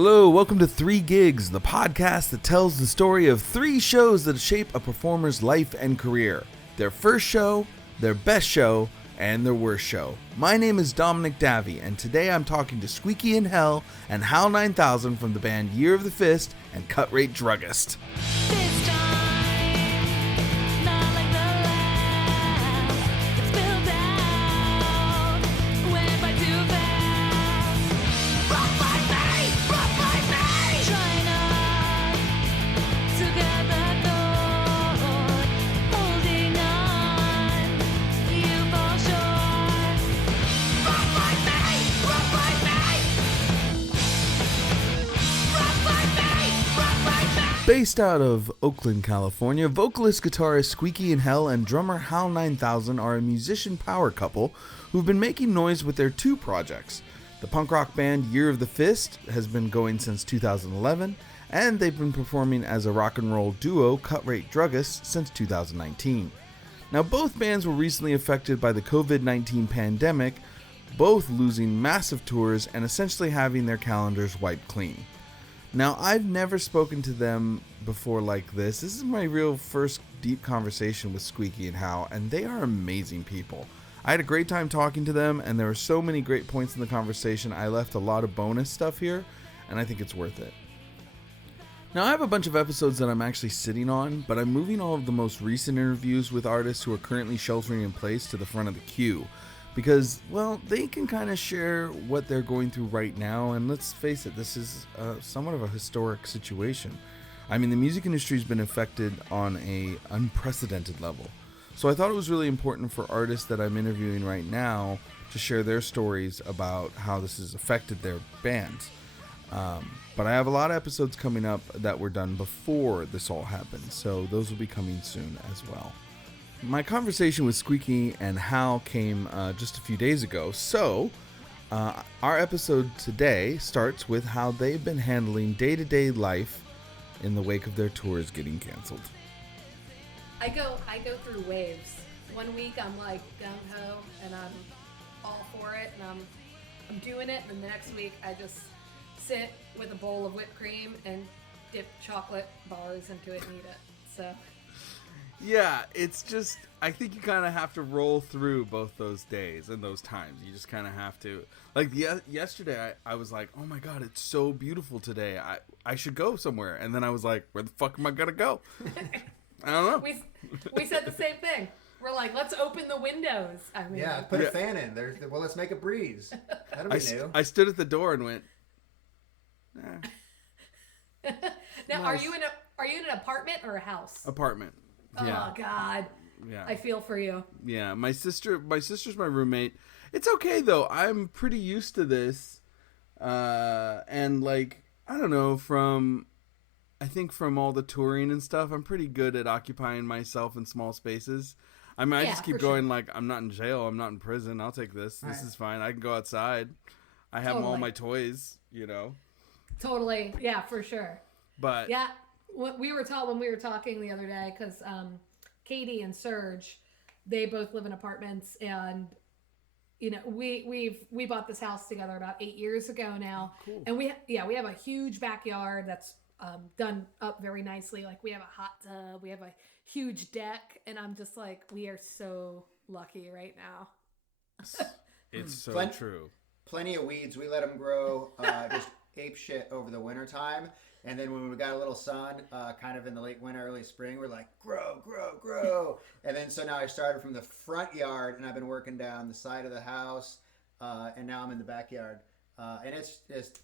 Hello, welcome to 3 Gigs, the podcast that tells the story of 3 shows that shape a performer's life and career. Their first show, their best show, and their worst show. My name is Dominic Davy, and today I'm talking to Squeaky Inhell and Hal 9000 from the band Year of the Fist and Cut Rate Druggist. Based out of Oakland, California, vocalist guitarist Squeaky Inhell and drummer Hal 9000 are a musician power couple who've been making noise with their 2 projects. The punk rock band Year of the Fist has been going since 2011, and they've been performing as a rock and roll duo, Cut Rate Druggist, since 2019. Now, both bands were recently affected by the COVID-19 pandemic, both losing massive tours and essentially having their calendars wiped clean. Now, I've never spoken to them before like this. This is my real first deep conversation with Squeaky and Hal, and they are amazing people. I had a great time talking to them, and there were so many great points in the conversation. I left a lot of bonus stuff here, and I think it's worth it. Now, I have a bunch of episodes that I'm actually sitting on, but I'm moving all of the most recent interviews with artists who are currently sheltering in place to the front of the queue. Because, well, they can kind of share what they're going through right now, and let's face it, this is somewhat of a historic situation. I mean, the music industry's been affected on a unprecedented level. So I thought it was really important for artists that I'm interviewing right now to share their stories about how this has affected their bands. But I have a lot of episodes coming up that were done before this all happened, so those will be coming soon as well. My conversation with Squeaky and Hal came just a few days ago, so our episode today starts with how they've been handling day-to-day life in the wake of their tours getting canceled. I go through waves. One week I'm like gung-ho and I'm all for it and I'm doing it, and the next week I just sit with a bowl of whipped cream and dip chocolate bars into it and eat it. So yeah, it's just, I think you kind of have to roll through both those days and those times. You just kind of have to. Like yesterday, I was like, oh my God, it's so beautiful today. I should go somewhere. And then I was like, where the fuck am I going to go? I don't know. We said the same thing. We're like, let's open the windows. I mean, yeah, put a fan in. Well, let's make a breeze. That'll be new. I stood at the door and went, Now, nice. Are you in an apartment or a house? Apartment. Yeah. Oh God. Yeah. I feel for you. Yeah, my sister's my roommate. It's okay though. I'm pretty used to this. And like, I don't know, I think from all the touring and stuff, I'm pretty good at occupying myself in small spaces. I mean, I just keep going like, I'm not in jail, I'm not in prison. I'll take this. This is fine. I can go outside. I have all my toys, you know. Totally. Yeah, for sure. But yeah. What we were when we were talking the other day, because Katie and Serge, they both live in apartments, and you know we bought this house together about 8 years ago now. Cool. And we have a huge backyard that's done up very nicely. Like we have a hot tub, we have a huge deck, and I'm just like, we are so lucky right now. It's so true. Plenty of weeds. We let them grow just ape shit over the winter time. And then when we got a little sun, kind of in the late winter, early spring, we're like, grow. And then so now I started from the front yard, and I've been working down the side of the house, and now I'm in the backyard. And it's just,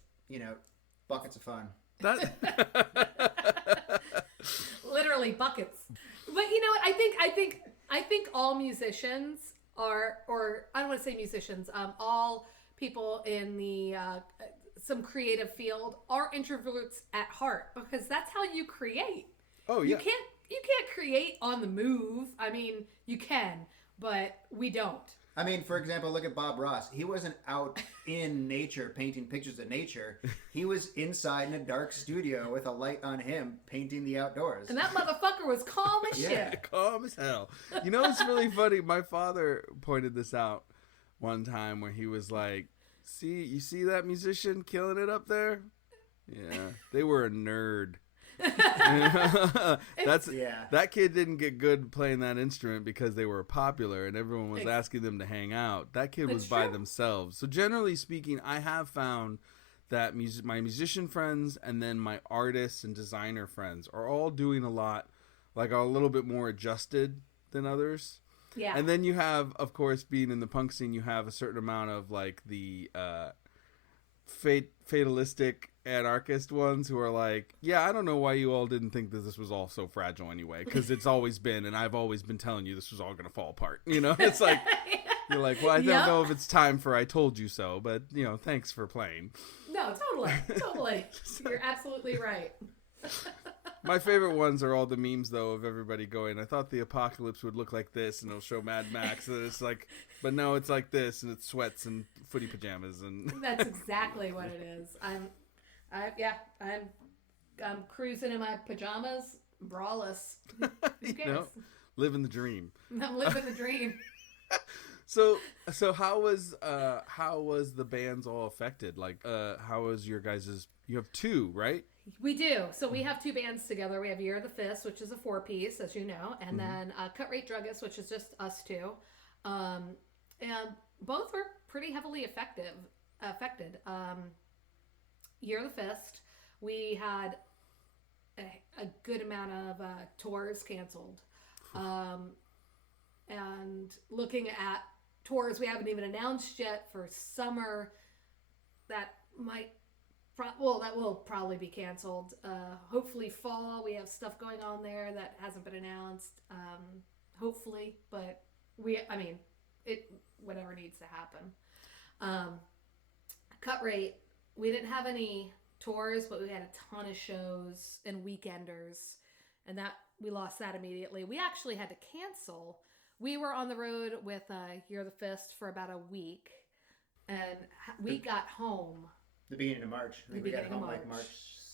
buckets of fun. Literally buckets. But you know what? I think all musicians are, or I don't want to say musicians, all people in the some creative field are introverts at heart, because that's how you create. Oh yeah. You can't create on the move. I mean, you can, but we don't. I mean, for example, look at Bob Ross. He wasn't out in nature painting pictures of nature. He was inside in a dark studio with a light on him painting the outdoors. And that motherfucker was calm as shit. Yeah, calm as hell. You know, it's really funny. My father pointed this out one time where he was like, you see that musician killing it up there? Yeah, they were a nerd. Yeah. That kid didn't get good playing that instrument because they were popular and everyone was asking them to hang out. That kid was by themselves. So generally speaking, I have found that my musician friends and then my artists and designer friends are all doing a lot, like a little bit more adjusted than others. Yeah. And then you have, of course, being in the punk scene, you have a certain amount of like the fatalistic anarchist ones who are like, yeah, I don't know why you all didn't think that this was all so fragile anyway, because it's always been, and I've always been telling you this was all going to fall apart. You know, it's like, you're like, well, I don't know if it's time for I told you so, but, you know, thanks for playing. No, totally. You're absolutely right. My favorite ones are all the memes, though, of everybody going, I thought the apocalypse would look like this, and it'll show Mad Max, and it's like, but no, it's like this, and it's sweats and footy pajamas. And that's exactly what it is. I'm cruising in my pajamas, braless. Who cares? You know, living the dream. I'm living the dream. So how was the bands all affected? Like, how was your guys's? You have two, right? We do. So we have two bands together. We have Year of the Fist, which is a 4-piece, as you know, and then Cut Rate Druggist, which is just us two. And both were pretty heavily affected. Year of the Fist, we had a good amount of tours canceled. And looking at tours we haven't even announced yet for summer, that will probably be canceled. Hopefully fall, we have stuff going on there that hasn't been announced. Hopefully, but whatever needs to happen. Cut Rate, we didn't have any tours, but we had a ton of shows and weekenders, and that we lost that immediately. We actually had to cancel. We were on the road with Year of the Fist for about a week, and we got home. The beginning of March. I think we got home like March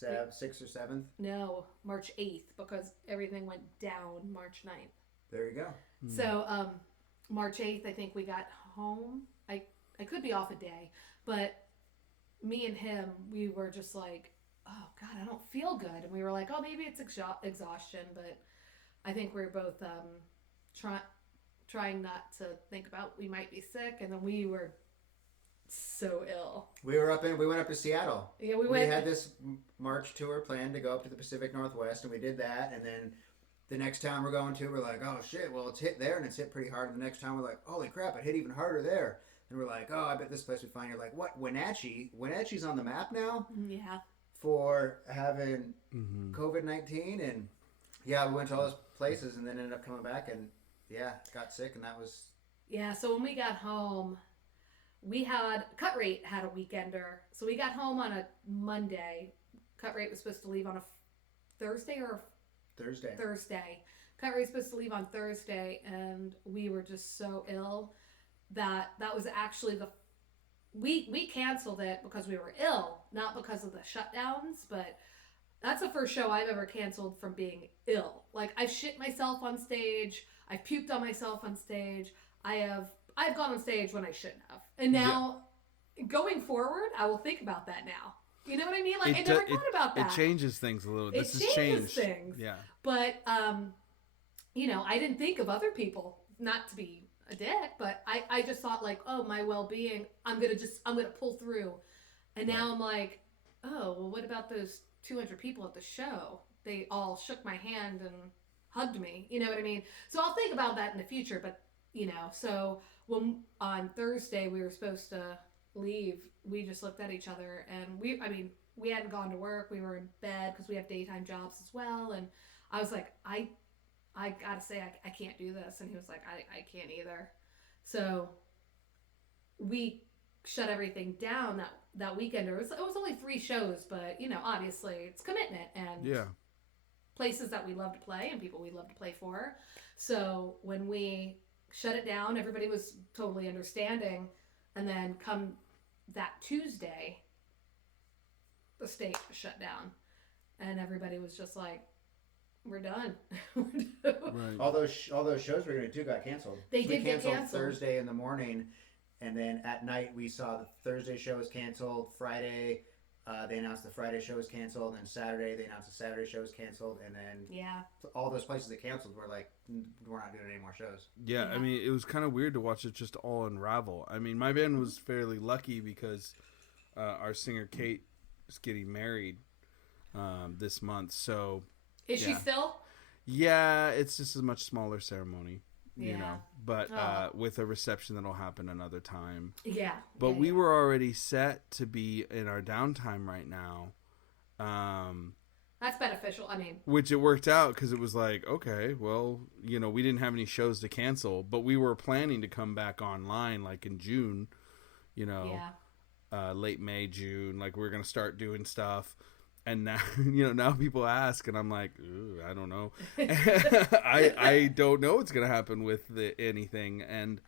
6th or 7th. No, March 8th, because everything went down March 9th. There you go. So March 8th, I think we got home. I could be off a day, but me and him, we were just like, oh God, I don't feel good. And we were like, oh, maybe it's exhaustion, but I think we were both trying not to think about we might be sick, and then we were so ill. We went up to Seattle. Yeah, we had this March tour planned to go up to the Pacific Northwest, and we did that. And then the next town we're going to, we're like, oh shit, well it's hit there and it's hit pretty hard. And the next time we're like, holy crap, it hit even harder there. And we're like, oh, I bet this place we find. You're like, what? Wenatchee's on the map now? Yeah. For having COVID-19, and yeah, we went to all those places and then ended up coming back and got sick, and that was... Yeah, so when we got home, Cut Rate had a weekender. So we got home on a Monday. Cut Rate was supposed to leave on a Thursday. Thursday. Cut Rate was supposed to leave on Thursday, and we were just so ill that was actually we canceled it because we were ill, not because of the shutdowns, but that's the first show I've ever canceled from being ill. Like, I've shit myself on stage, I've puked on myself on stage, I've gone on stage when I shouldn't have. And now, going forward, I will think about that now. You know what I mean? Like, I never thought about that. It changes things a little. This has changed things. Yeah. But, I didn't think of other people, not to be a dick, but I just thought, like, oh, my well-being, I'm gonna pull through. And now I'm like, oh, well, what about those 200 people at the show? They all shook my hand and hugged me. You know what I mean? So I'll think about that in the future. But, so when on Thursday we were supposed to leave, we just looked at each other, and we hadn't gone to work. We were in bed because we have daytime jobs as well. And I was like, I gotta say, I can't do this. And he was like, I can't either. So we shut everything down that weekend. It was only 3 shows, but obviously it's commitment and places that we love to play and people we love to play for. So when we shut it down, everybody was totally understanding. And then come that Tuesday, the state was shut down, and everybody was just like, we're done. Right. All those shows we were going to do got canceled. They did get canceled Thursday in the morning, and then at night we saw the Thursday show was canceled. Friday they announced the Friday show was canceled, and then Saturday they announced the Saturday show was canceled, and then all those places that canceled were like, we're not doing any more shows. Yeah, I mean, it was kind of weird to watch it just all unravel. I mean, my band was fairly lucky because our singer Kate is getting married this month, so... Is she still? Yeah, it's just a much smaller ceremony, you Yeah. know, but with a reception that'll happen another time. Yeah. But we were already set to be in our downtime right now. That's beneficial. I mean, which it worked out because it was like, okay, well, you know, we didn't have any shows to cancel, but we were planning to come back online like in June, you know, late May, June, like we were going to start doing stuff. And now, you know, now people ask, and I'm like, ooh, I don't know. I don't know what's going to happen with anything. And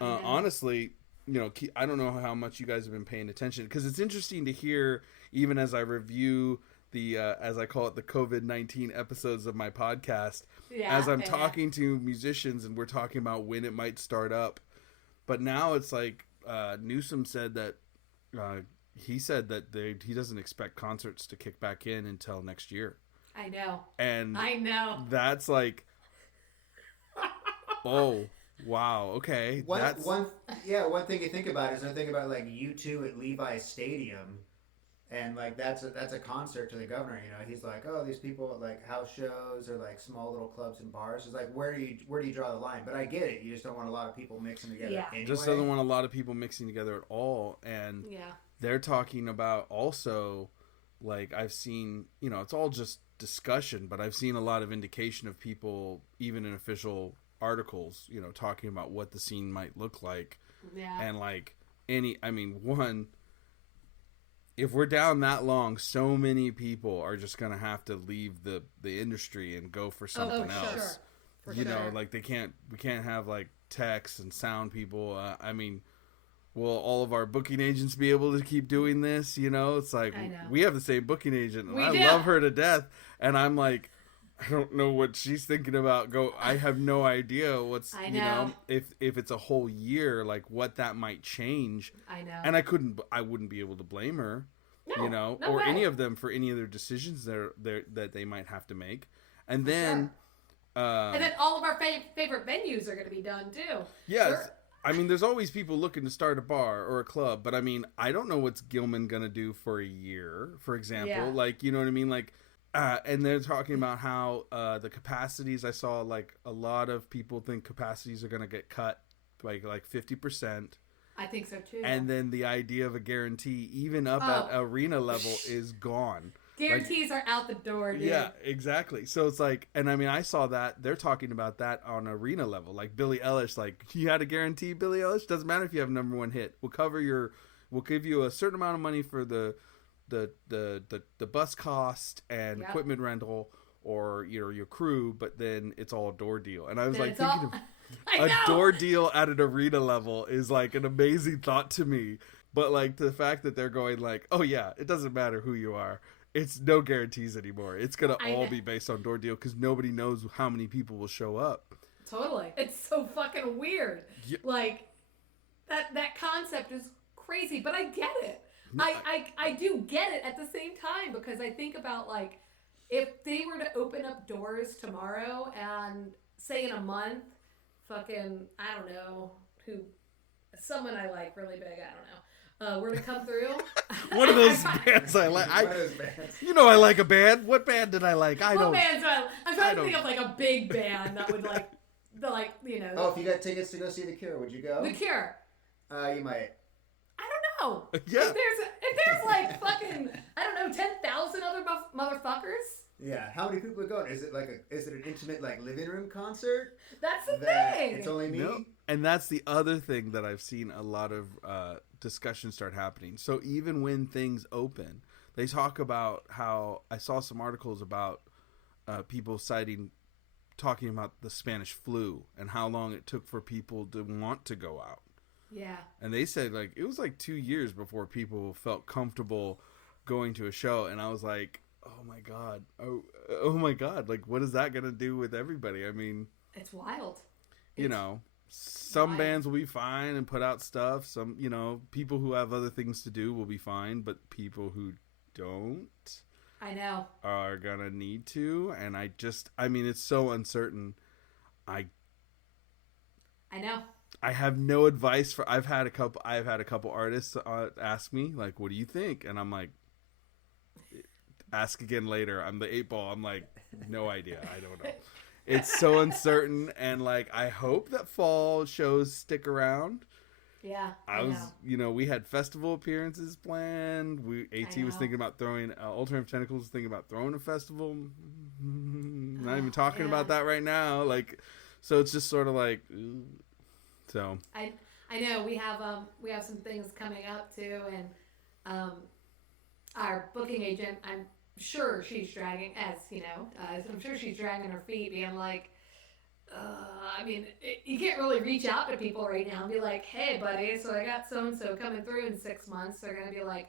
honestly, you know, I don't know how much you guys have been paying attention, because it's interesting to hear, even as I review the, as I call it, the COVID-19 episodes of my podcast, as I'm talking to musicians and we're talking about when it might start up. But now it's like Newsom said that... he said that he doesn't expect concerts to kick back in until next year. I know. And I know. That's like, oh, wow, okay. One thing you think about is I think about like U2 at Levi's Stadium, and like that's a concert to the governor. You know, he's like, oh, these people at like house shows or like small little clubs and bars. It's like, where do you draw the line? But I get it. You just don't want a lot of people mixing together. Anyway. Just doesn't want a lot of people mixing together at all. And they're talking about also, like, I've seen, you know, it's all just discussion, but I've seen a lot of indication of people, even in official articles, you know, talking about what the scene might look like. Yeah. And like if we're down that long, so many people are just gonna have to leave the industry and go for something else. Sure. You know, like we can't have like techs and sound people. I mean, will all of our booking agents be able to keep doing this? You know, it's like we have the same booking agent, and I love her to death. And I'm like, I don't know what she's thinking about. I have no idea what's, you know, if it's a whole year, like what that might change. I know. And I wouldn't be able to blame her, you know, or any of them for any of their decisions that they might have to make. And then, and then all of our favorite venues are going to be done too. Yes. I mean, there's always people looking to start a bar or a club, but I mean, I don't know what's Gilman going to do for a year, for example. Yeah. Like, you know what I mean? Like, and they're talking about how the capacities, I saw like a lot of people think capacities are going to get cut like 50%. I think so too. And then the idea of a guarantee, even up at arena level, is gone. Guarantees are out the door, dude. Yeah, exactly. So it's like, and I mean, I saw that they're talking about that on arena level. Like Billie Eilish, like, you had a guarantee, Billie Eilish? Doesn't matter if you have number one hit. We'll give you a certain amount of money for the bus cost and equipment rental, or, you know, your crew, but then it's all a door deal. And I was like thinking of a door deal at an arena level is like an amazing thought to me. But like the fact that they're going like, oh yeah, it doesn't matter who you are. It's no guarantees anymore. It's going to all be based on door deal because nobody knows how many people will show up. Totally. It's so fucking weird. Yeah. Like, that concept is crazy, but I get it. No, I do get it at the same time, because I think about, like, if they were to open up doors tomorrow and say in a month, fucking, I don't know, someone I like really big, I don't know. We're going to come through. One of those bands I like. You know I like a band. What band did I like? I don't. What bands? I'm trying to think of like a big band that would like, you know. Oh, if you got tickets to go see The Cure, would you go? The Cure. You might. I don't know. Yeah. If there's like fucking, I don't know, 10,000 other motherfuckers. Yeah, how many people are going? Is it an intimate like living room concert? That's the thing. It's only me. No. And that's the other thing that I've seen a lot of discussions start happening. So even when things open, they talk about how I saw some articles about people talking about the Spanish flu and how long it took for people to want to go out. Yeah. And they said like it was like 2 years before people felt comfortable going to a show, and I was like, oh my god, oh my god, like what is that gonna do with everybody? I mean, it's wild. You know, some bands will be fine and put out stuff. Some, you know, people who have other things to do will be fine, but people who don't. I know. Are gonna need to, and I mean, it's so uncertain. I know. I have no advice for. I've had a couple artists ask me like, "What do you think?" And I'm like, "Ask again later." I'm the 8-ball. I'm like, no idea. I don't know. It's so uncertain, and like, I hope that fall shows stick around. Yeah, I was, we had festival appearances planned. AT was thinking about throwing. Alternative Tentacles was thinking about throwing a festival. Not even talking about that right now. Like, so it's just sort of like, so. I know we have some things coming up too, and our booking agent, I'm sure she's dragging, I'm sure she's dragging her feet, being like. I mean, you can't really reach out to people right now and be like, hey, buddy, so I got so-and-so coming through in 6 months. They're going to be like,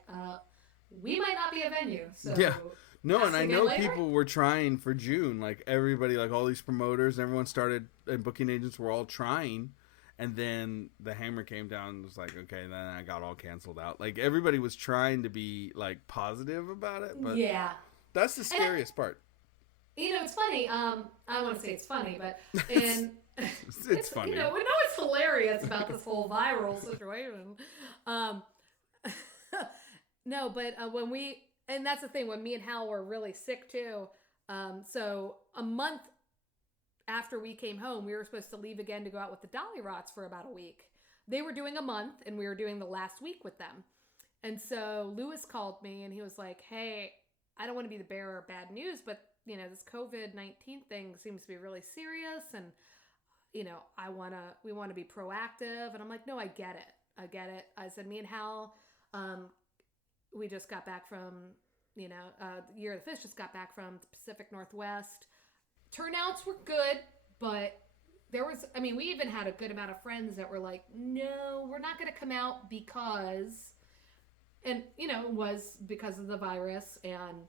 we might not be a venue. So yeah. No, and I know people were trying for June. Like, everybody, like all these promoters, everyone started, and booking agents were all trying. And then the hammer came down and was like, okay, then I got all canceled out. Like, everybody was trying to be, like, positive about it. But yeah, that's the scariest part. It's funny. I don't want to say it's funny, but it's funny. We know it's hilarious about this whole viral situation. No, but and that's the thing, when me and Hal were really sick too. So a month after we came home, we were supposed to leave again to go out with the Dolly Rots for about a week. They were doing a month, and we were doing the last week with them. And so Lewis called me, and he was like, hey, I don't want to be the bearer of bad news, but this COVID-19 thing seems to be really serious, and we want to be proactive. And I'm like, no, I get it. I said, me and Hal, we just got back from, Year of the Fish just got back from the Pacific Northwest. Turnouts were good, but we even had a good amount of friends that were like, no, we're not going to come out because, and it was because of the virus. And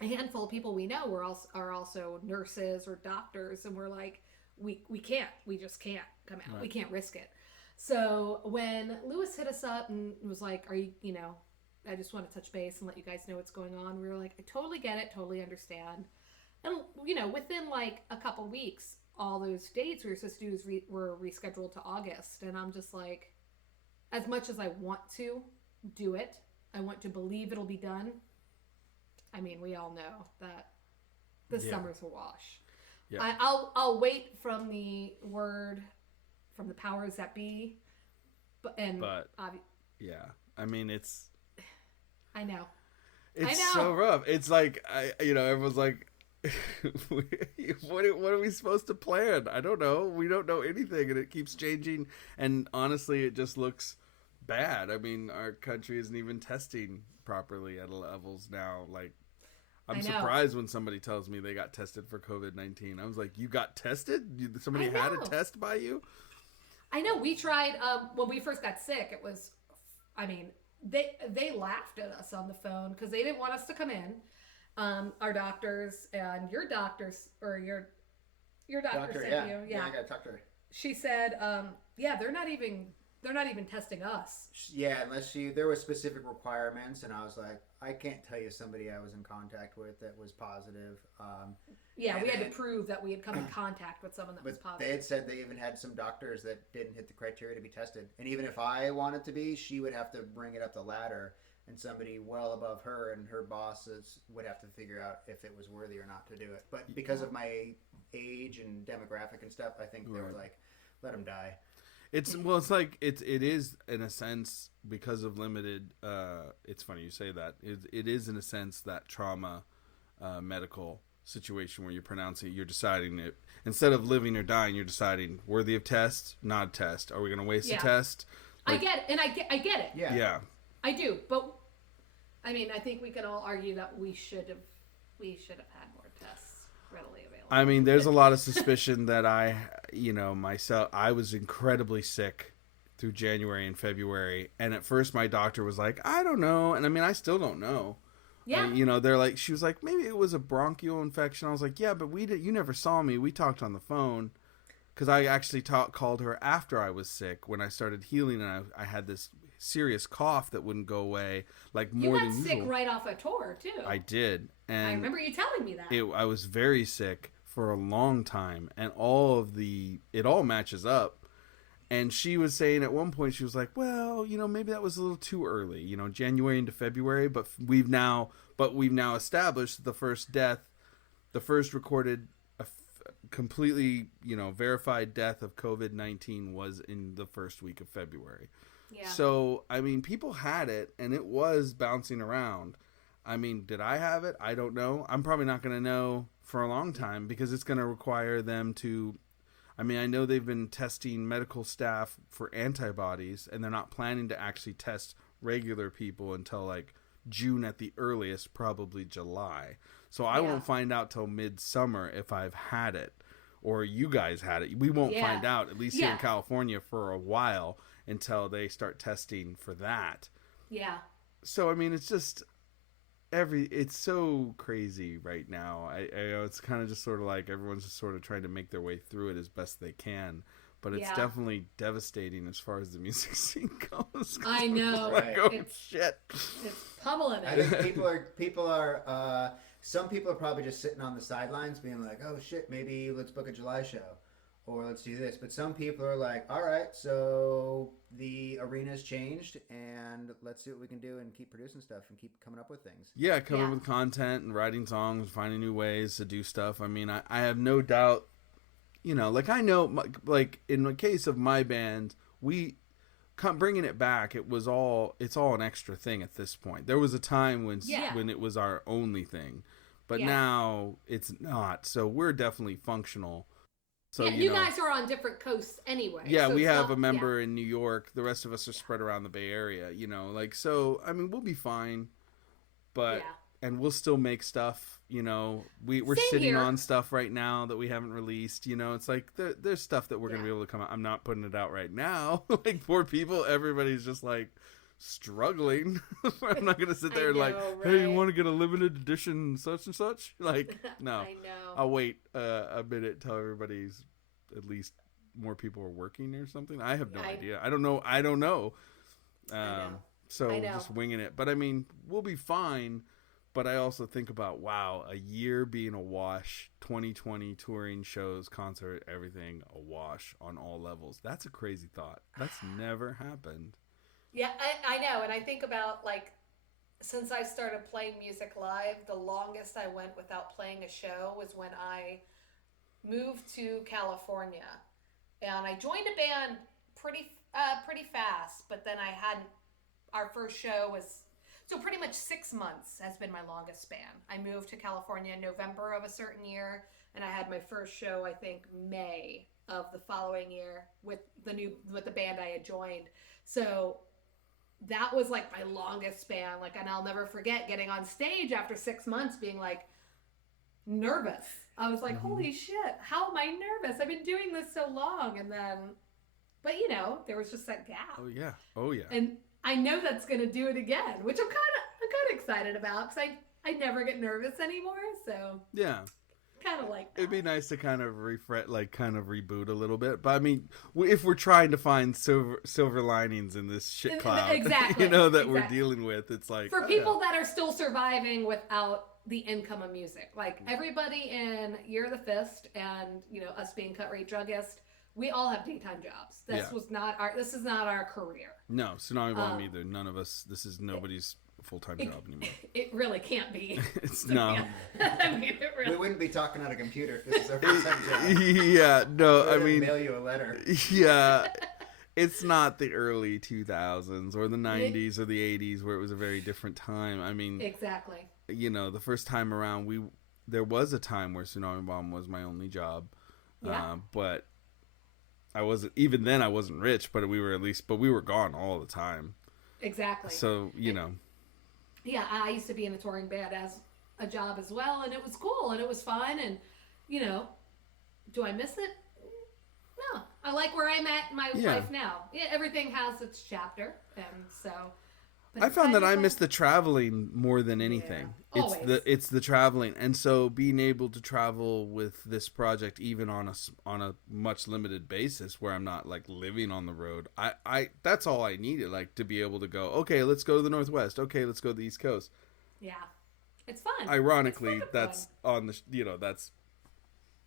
a handful of people we know are also nurses or doctors, and we're like, we just can't come out. Right. We can't risk it. So when Lewis hit us up and was like, are you, I just want to touch base and let you guys know what's going on. We were like, I totally get it, totally understand. And within like a couple weeks, all those dates we were supposed to do were rescheduled to August, and I'm just like, as much as I want to do it, I want to believe it'll be done. I mean, we all know that this summer's a wash. Yeah. I'll wait from the word from the powers that be, but yeah, I mean, it's. I know. It's so rough. It's like everyone's like, what are we supposed to plan? I don't know. We don't know anything, and it keeps changing. And honestly, it just looks bad. I mean, our country isn't even testing properly at levels now. Like, I'm surprised when somebody tells me they got tested for COVID-19. I was like, you got tested? Somebody had a test by you? I know. We tried, when we first got sick, it was, they laughed at us on the phone because they didn't want us to come in. Our doctors and your doctors, or your doctor sent you. Yeah, I got to talk to her. She said, they're not even testing us. Yeah, unless there were specific requirements, and I was like, I can't tell you somebody I was in contact with that was positive. We had to prove that we had come in contact with someone that was positive. They had said they even had some doctors that didn't hit the criteria to be tested. And even if I wanted to be, she would have to bring it up the ladder, and somebody well above her and her bosses would have to figure out if it was worthy or not to do it. But because of my age and demographic and stuff, I think they were like, let them die. It is in a sense because of limited. It's funny you say that. It is in a sense that trauma medical situation where you're deciding it instead of living or dying. You're deciding worthy of test, not a test. Are we going to waste a test? Like, I get it, and I get it. Yeah, I do. But I think we could all argue that we should have had more tests readily available. I mean, there's a lot of suspicion that myself, I was incredibly sick through January and February. And at first my doctor was like, I don't know. And I still don't know. Yeah. They're like, she was like, maybe it was a bronchial infection. I was like, yeah, but you never saw me. We talked on the phone. Because I actually called her after I was sick when I started healing, and I had this serious cough that wouldn't go away, like You more got than sick usual. right off a tour too. I did, and I remember you telling me that. I was very sick for a long time, and it all matches up. And she was saying at one point, she was like, well, maybe that was a little too early, January into February, but we've now established that the first recorded completely, verified death of COVID-19 was in the first week of February. Yeah. So, I mean, people had it, and it was bouncing around. I mean, did I have it? I don't know. I'm probably not going to know for a long time because it's going to require them to... I mean, I know they've been testing medical staff for antibodies, and they're not planning to actually test regular people until, like, June at the earliest, probably July. So I won't find out till midsummer if I've had it, or you guys had it. We won't find out, at least here in California, for a while until they start testing for that. Yeah. So, I mean, it's just... it's so crazy right now. I know it's kind of just sort of like everyone's just sort of trying to make their way through it as best they can, but it's definitely devastating as far as the music scene goes. I know. Like, oh, shit. It's pummeling it. I think people are some people are probably just sitting on the sidelines being like, oh shit, maybe let's book a July show or let's do this. But some people are like, all right, so the arena's changed and let's see what we can do and keep producing stuff and keep coming up with things. Yeah, coming up with content and writing songs, finding new ways to do stuff. I mean, I have no doubt, like I know, like in the case of my band, bringing it back, it's all an extra thing at this point. There was a time when it was our only thing, but now it's not. So we're definitely functional. So, you guys are on different coasts anyway. Yeah, so we have a member in New York. The rest of us are spread around the Bay Area, so, I mean, we'll be fine. But, and we'll still make stuff, we're sitting on stuff right now that we haven't released, it's like, there's stuff that we're going to be able to come out. I'm not putting it out right now. Like, poor people, everybody's just like struggling. I'm not going to sit there and like, hey, you want to get a limited edition such and such? Like, no. I know. I'll wait a minute till everybody's, at least more people are working or something. I have no idea. I don't know. So just winging it. But I mean, we'll be fine. But I also think about, wow, a year being a wash, 2020 touring shows, concert, everything a wash on all levels. That's a crazy thought. That's never happened. Yeah, I know. And I think about, like, since I started playing music live, the longest I went without playing a show was when I moved to California. And I joined a band pretty fast, but then our first show was, so pretty much 6 months has been my longest span. I moved to California in November of a certain year, and I had my first show, I think, May of the following year with the band I had joined. So that was like my longest span. Like, and I'll never forget getting on stage after 6 months being like nervous. I was like, holy shit, how am I nervous? I've been doing this so long. And then, but there was just that gap. Oh yeah. And I know that's going to do it again, which I'm kind of excited about because I never get nervous anymore. So yeah. Kind of like that. It'd be nice to kind of kind of reboot a little bit. But I mean, if we're trying to find silver linings in this shit cloud, exactly, that we're dealing with, it's like for people that are still surviving without the income of music, like everybody in Year of the Fist and us being Cut Rate Druggist, we all have daytime jobs. This is not our career. No, Tsunami Bomb either. None of us. This is nobody's full-time job anymore. It really can't be. It's no. I mean, it really... We wouldn't be talking on a computer if this is our full-time job. Yeah, no, I mean... mail you a letter. Yeah, it's not the early 2000s or the 90s or the 80s where it was a very different time. I mean... Exactly. The first time around, there was a time where Tsunami Bomb was my only job. Yeah. But I wasn't... Even then, I wasn't rich, but we were gone all the time. Exactly. So, Yeah, I used to be in a touring band as a job as well, and it was cool, and it was fun, and, do I miss it? No. I like where I'm at in my life now. Yeah, everything has its chapter, and so... I found that I fun. miss the traveling more than anything. Yeah, It's the traveling, and so being able to travel with this project, even on a much limited basis, where I'm not like living on the road. I that's all I needed, like to be able to go. Okay, let's go to the Northwest. Okay, let's go to the East Coast. Yeah, it's fun. Ironically, It's that's fun. on the that's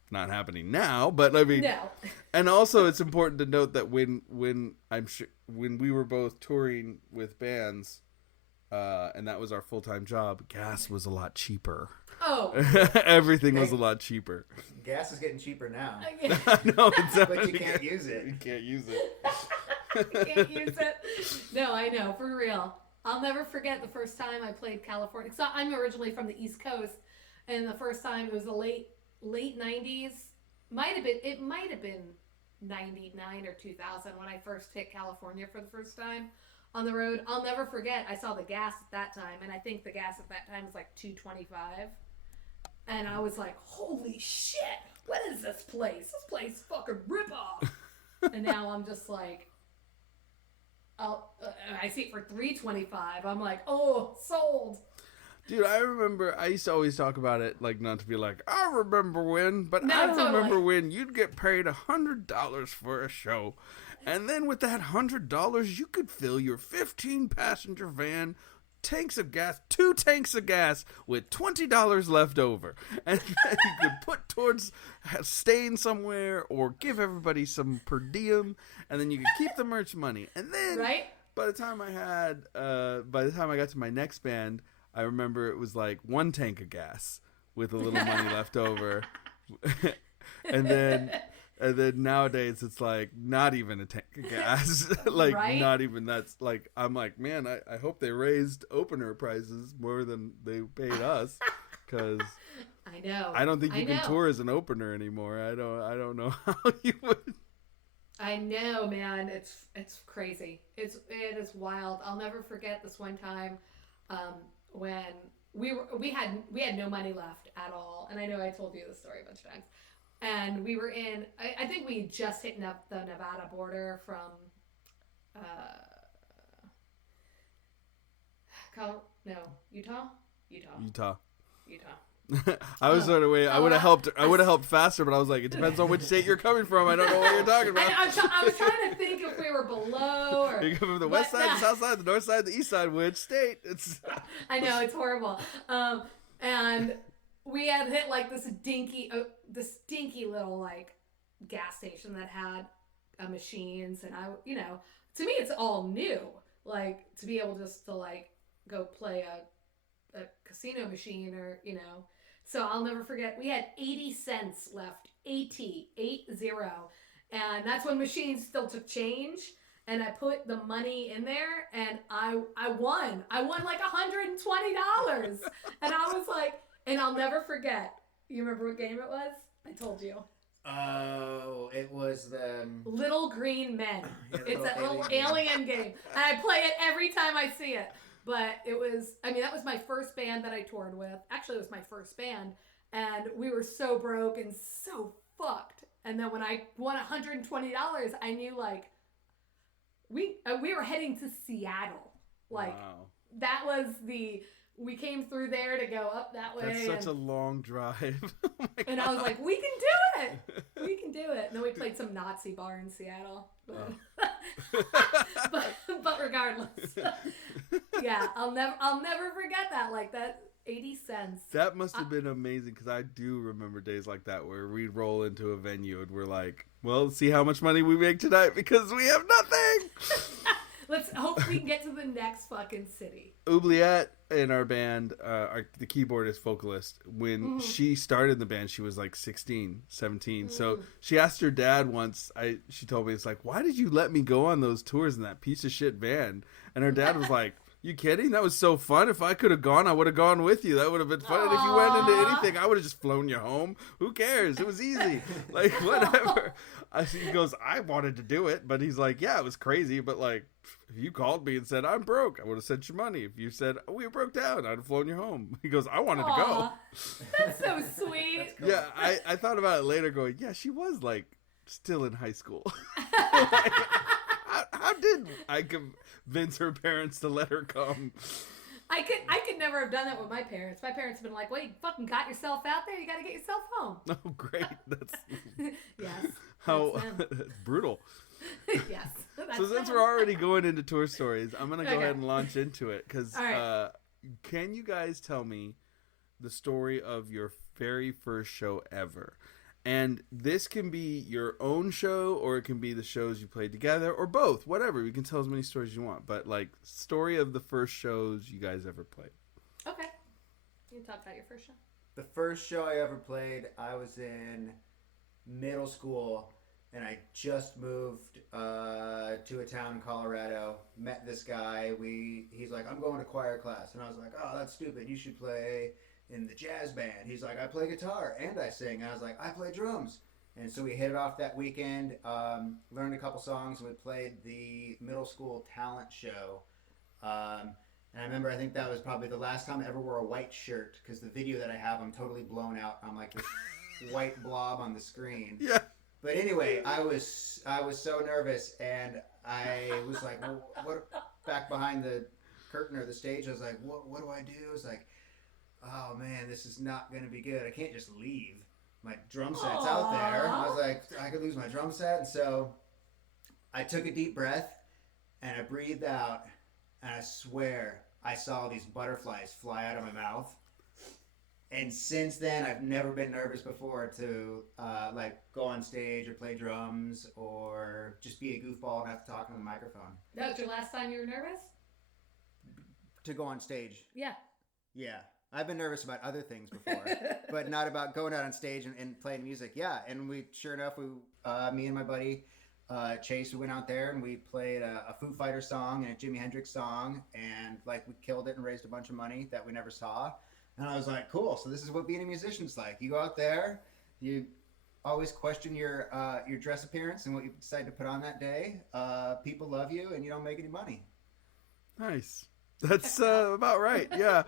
not happening now. But I mean, No. and also it's important to note that when we were both touring with bands, and that was our full-time job, gas was a lot cheaper. Oh. Everything was a lot cheaper. Gas is getting cheaper now. I know, But you can't use it. You can't use it. You can't use it. No, I know, for real. I'll never forget the first time I played California. So I'm originally from the East Coast, and the first time it was the late 90s. It might have been 99 or 2000 when I first hit California for the first time on the road. I'll never forget, I saw the gas at that time, and I think the gas at that time was like $2.25. And I was like, holy shit, what is this place? This place fucking rip off. And now I'm just like, I see it for $3.25. I'm like, oh, sold. Dude, I remember, I used to always talk about it, like, not to be like, I remember when, but No, I totally. remember when you'd get paid $100 for a show. And then with that $100, you could fill your 15-passenger van, tanks of gas, 2 tanks of gas, with $20 left over. And then you could put towards staying somewhere or give everybody some per diem, and then you could keep the merch money. And then, Right? by the time I got to my next band, I remember it was like 1 tank of gas with a little money left over. and then nowadays it's like not even a tank of gas. Like Right? not even that's like I'm like, man, I hope they raised opener prices more than they paid us, cuz I know. I don't think you can know. tour as an opener anymore. I don't know how you would. I know, man. It's crazy. It is wild. I'll never forget this one time when we had no money left at all, and I know I told you this story a bunch of times. And we were in, I think we just hit up the Nevada border from Utah. I was sort of waiting. I would have helped. I would have helped faster, but I was like, it depends on which state you're coming from. I don't know what you're talking about. I was trying to think if we were below or. You're coming from the west side, the south side, the north side, the east side. Which state? It's. I know, it's horrible. And we had hit like this dinky little like gas station that had machines, and to me it's all new. Like to be able just to like go play a casino machine or So I'll never forget, we had 80 cents left, 80, and that's when machines still took change. And I put the money in there, and I won. I won like $120, and I was like, and I'll never forget. You remember what game it was? I told you. Oh, it was the Little Green Men. Yeah, It's that little alien game, and I play it every time I see it. But it was, that was my first band that I toured with. Actually, it was my first band. And we were so broke and so fucked. And then when I won $120, I knew, like, we were heading to Seattle. Like, wow. That was we came through there to go up that way. That's such a long drive. Oh my and God. I was like, we can do it. We can do it. And then we played some Nazi bar in Seattle. But regardless. Yeah, I'll never forget that. Like that 80 cents. That must have been amazing, because I do remember days like that where we'd roll into a venue and we're like, well, let's see how much money we make tonight because we have nothing. Let's hope we can get to the next fucking city. Oubliette in our band, the keyboardist vocalist, when she started the band, she was like 16, 17. So she asked her dad once, she told me, it's like, why did you let me go on those tours in that piece of shit van? And her dad was like, you kidding? That was so fun. If I could have gone, I would have gone with you. That would have been fun. And if you went into anything, I would have just flown you home. Who cares? It was easy. Like, whatever. He goes, I wanted to do it. But he's like, yeah, it was crazy. But, like, if you called me and said, I'm broke, I would have sent you money. If you said, we broke down, I'd have flown you home. He goes, I wanted to go. That's so sweet. Cool. Yeah, I thought about it later going, yeah, she was, like, still in high school. How'd did I convince her parents to let her come? I could never have done that with my parents. My parents have been like, well, you fucking got yourself out there. You got to get yourself home. Oh, great. That's Yes. how That's brutal. yes. So since we're already going into tour stories, I'm going to go ahead and launch into it. Because can you guys tell me the story of your very first show ever? And this can be your own show, or it can be the shows you played together, or both. Whatever. You can tell as many stories you want. But, like, story of the first shows you guys ever played. Okay. You can talk about your first show. The first show I ever played, I was in middle school, and I just moved to a town in Colorado. Met this guy. He's like, I'm going to choir class. And I was like, oh, that's stupid. You should play in the jazz band. He's like, I play guitar and I sing. And I was like, I play drums. And so we hit it off that weekend, learned a couple songs, and we played the middle school talent show. And I remember, I think that was probably the last time I ever wore a white shirt, because the video that I have, I'm totally blown out. I'm like this white blob on the screen. Yeah. But anyway, I was so nervous, and I was like, well, what? Back behind the curtain or the stage, I was like, what do I do? I was like, oh man, this is not going to be good. I can't just leave my drum set's out there. I was like, I could lose my drum set. And so I took a deep breath and I breathed out, and I swear I saw these butterflies fly out of my mouth. And since then, I've never been nervous before to like go on stage or play drums or just be a goofball and have to talk on the microphone. That was your last time you were nervous? To go on stage. Yeah. Yeah. I've been nervous about other things before, but not about going out on stage and playing music. Yeah, and sure enough, me and my buddy Chase, we went out there and we played a Foo Fighters song and a Jimi Hendrix song, and like we killed it and raised a bunch of money that we never saw. And I was like, cool. So this is what being a musician's like. You go out there, you always question your dress appearance and what you decide to put on that day. People love you, and you don't make any money. Nice. That's about right. Yeah.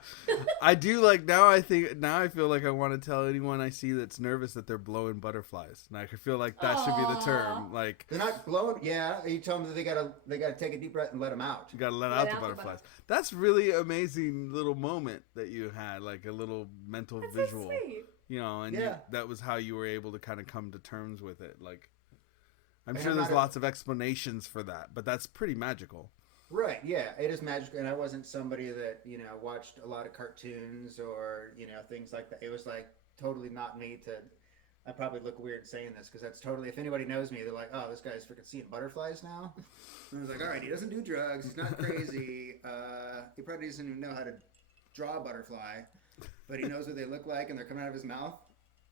I do like now I feel like I want to tell anyone I see that's nervous that they're blowing butterflies. Like I feel like that should be the term. Like they're not blowing. Yeah. You tell them that they gotta take a deep breath and let them out. You gotta let out the butterflies. That's really amazing little moment that you had, like a little mental visual. So sweet. You know, and that was how you were able to kind of come to terms with it. Like I'm and sure there's lots of explanations for that, but that's pretty magical. Right, yeah, it is magical, and I wasn't somebody that, watched a lot of cartoons or, things like that. It was, like, totally not me I probably look weird saying this, because that's totally, if anybody knows me, they're like, oh, this guy's freaking seeing butterflies now? And I was like, all right, he doesn't do drugs, he's not crazy, he probably doesn't even know how to draw a butterfly, but he knows what they look like, and they're coming out of his mouth,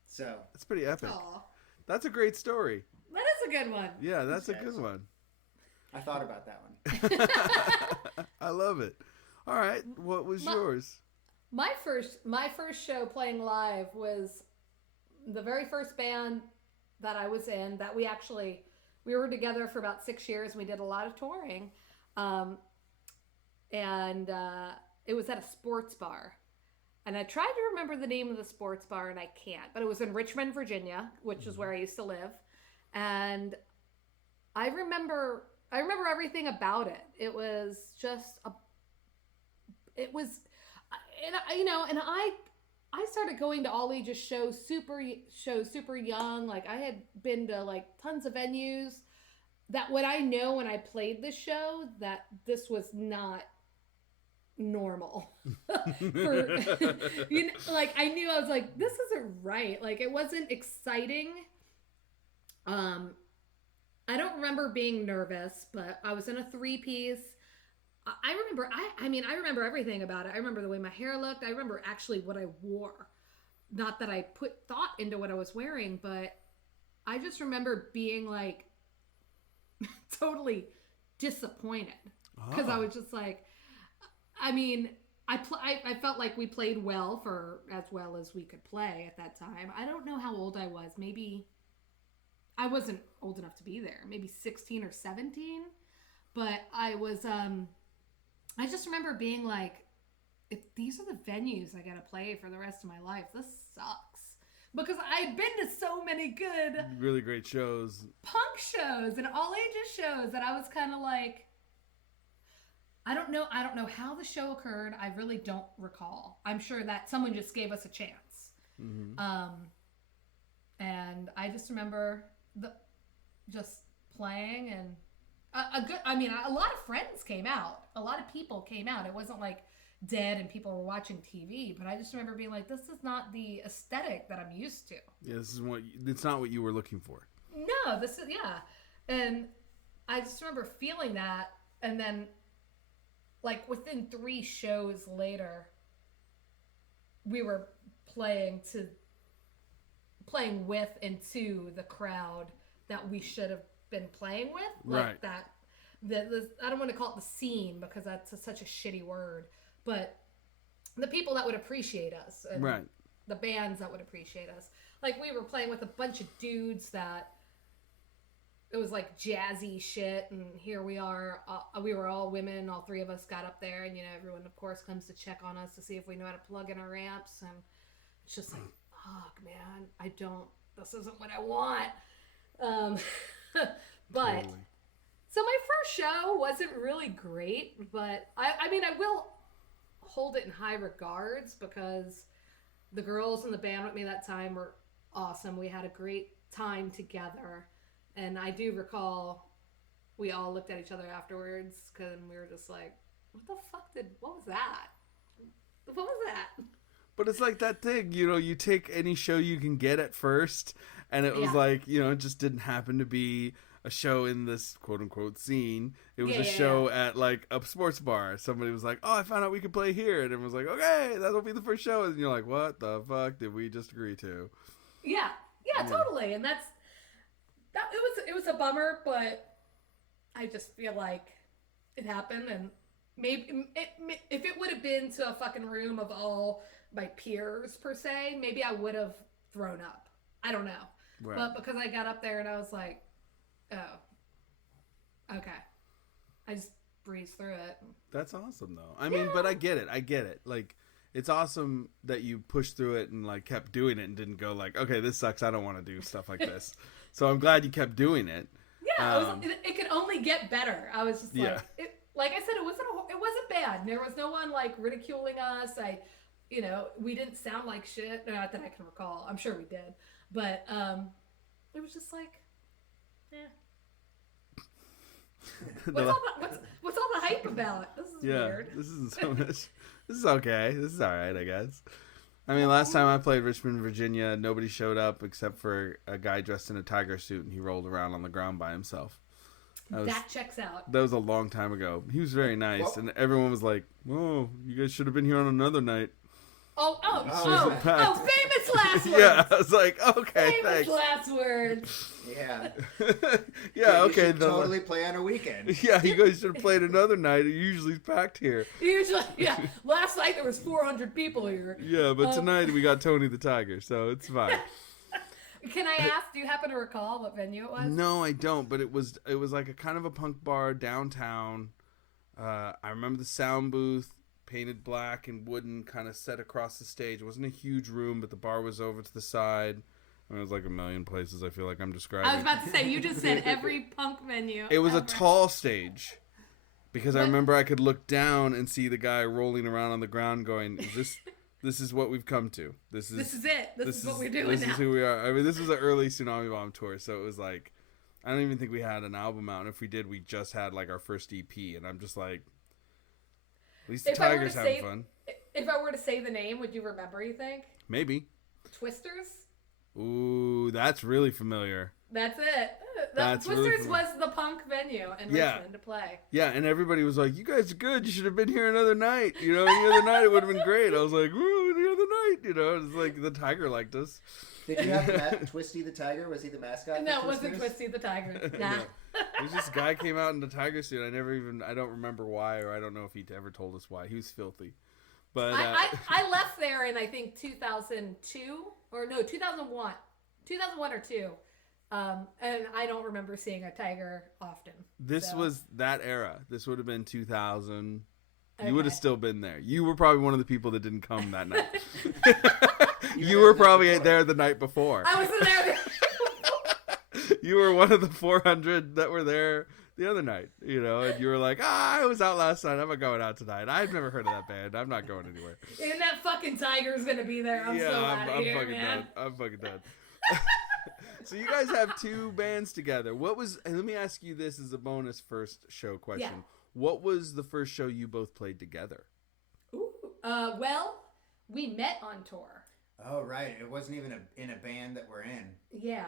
so. It's pretty epic. Aww. That's a great story. That is a good one. Yeah, that's a good one. I thought about that one. I love it. All right, what was yours? My first show playing live was the very first band that I was in. That we were together for about 6 years, and we did a lot of touring. And it was at a sports bar. And I tried to remember the name of the sports bar, and I can't. But it was in Richmond, Virginia, which is where I used to live. And I remember everything about it. It was just and I started going to all ages shows super young. Like I had been to like tons of venues. That what I know when I played this show, that this was not normal. Like I knew, I was like, this isn't right. Like it wasn't exciting. I don't remember being nervous, but I was in a 3-piece. I remember everything about it. I remember the way my hair looked. I remember actually what I wore. Not that I put thought into what I was wearing, but I just remember being like totally disappointed. Because I was just like, I felt like we played well as well as we could play at that time. I don't know how old I was. Maybe I wasn't old enough to be there. Maybe 16 or 17. But I was, I just remember being like, if these are the venues I gotta play for the rest of my life, this sucks. Because I'd been to so many good, really great shows, punk shows and all ages shows, that I was kind of like, I don't know how the show occurred. I really don't recall. I'm sure that someone just gave us a chance. Mm-hmm. And I just remember just playing, and a lot of friends came out. A lot of people came out. It wasn't like dead and people were watching TV, but I just remember being like, this is not the aesthetic that I'm used to. Yeah, it's not what you were looking for. No, and I just remember feeling that, and then like within 3 shows later, we were playing with and to the crowd that we should have been playing with, like right. that. I don't want to call it the scene because that's such a shitty word, but the people that would appreciate us, and right. the bands that would appreciate us. Like we were playing with a bunch of dudes that it was like jazzy shit, and here we are. We were all women. All 3 of us got up there, and everyone of course comes to check on us to see if we know how to plug in our amps, and it's just like, fuck, man, this isn't what I want. But totally. So my first show wasn't really great, but I mean, I will hold it in high regards because the girls in the band with me that time were awesome. We had a great time together. And I do recall we all looked at each other afterwards because we were just like, what was that? What was that? But it's like that thing, you take any show you can get at first, and it was like, it just didn't happen to be a show in this quote-unquote scene. It was a show at like a sports bar. Somebody was like, oh, I found out we could play here. And everyone was like, okay, that'll be the first show. And you're like, what the fuck did we just agree to? Yeah, totally. And it was a bummer, but I just feel like it happened, and maybe if it would have been to a fucking room of all my peers per se, maybe I would have thrown up. I don't know. Right. But because I got up there and I was like, oh, okay. I just breezed through it. That's awesome though. I mean, but I get it. Like, it's awesome that you pushed through it and like kept doing it and didn't go like, okay, this sucks. I don't want to do stuff like this. So I'm glad you kept doing it. Yeah, it could only get better. I was just like, like I said, it wasn't bad. There was no one like ridiculing us. We didn't sound like shit. Not that I can recall. I'm sure we did, but it was just like, what's all the hype about? This is weird. This isn't so much. This is okay. This is all right, I guess. I mean, last time I played Richmond, Virginia, nobody showed up except for a guy dressed in a tiger suit, and he rolled around on the ground by himself. That checks out. That was a long time ago. He was very nice, and everyone was like, "Whoa, you guys should have been here on another night." Famous last words. Yeah, I was like, okay, famous thanks. Last words. Yeah. Yeah, you okay. should totally play on a weekend. Yeah, you guys should have played another night. It usually is packed here. Yeah. Last night there was 400 people here. Yeah, but tonight we got Tony the Tiger, so it's fine. Can I ask, do you happen to recall what venue it was? No, I don't, but it was like a kind of a punk bar downtown. I remember the sound booth, painted black and wooden, kind of set across the stage. It wasn't a huge room, but the bar was over to the side. I mean, it was like a million places I feel like I'm describing. I was about to say, you just said every punk venue. It was a tall stage. Because I remember I could look down and see the guy rolling around on the ground going, this is what we've come to. This is it. This is what we're doing now. This is who we are. I mean, this was an early Tsunami Bomb tour, so it was like, I don't even think we had an album out. And if we did, we just had like our first EP. And I'm just like, at least the Tiger's having fun. If I were to say the name, would you remember, you think? Maybe. Twisters? Ooh, that's really familiar. That's it. Twisters really was the punk venue in Richmond to play. Yeah, and everybody was like, you guys are good. You should have been here another night. Any other night it would have been great. I was like, ooh, any other night. It's like the Tiger liked us. Did you have Twisty the Tiger? Was he the mascot? No, it wasn't Twisty the Tiger. Nah. No. It was this guy came out in the tiger suit. I don't remember why, or I don't know if he ever told us why. He was filthy. But I left there in I think 2002 or no 2001 or 2, and I don't remember seeing a tiger often. This was that era. This would have been 2000. Okay. You would have still been there. You were probably one of the people that didn't come that night. You were probably there the night before. I wasn't there. You were one of the 400 that were there the other night, you know, and you were like, I was out last night. I'm not going out tonight. I've never heard of that band. I'm not going anywhere. And that fucking tiger's gonna be there. I'm so out of here, fucking man. done. I'm fucking done. So you guys have 2 bands together. And let me ask you this as a bonus first show question. Yeah. What was the first show you both played together? Ooh. Well, we met on tour. Oh, right. It wasn't even in a band that we're in. Yeah.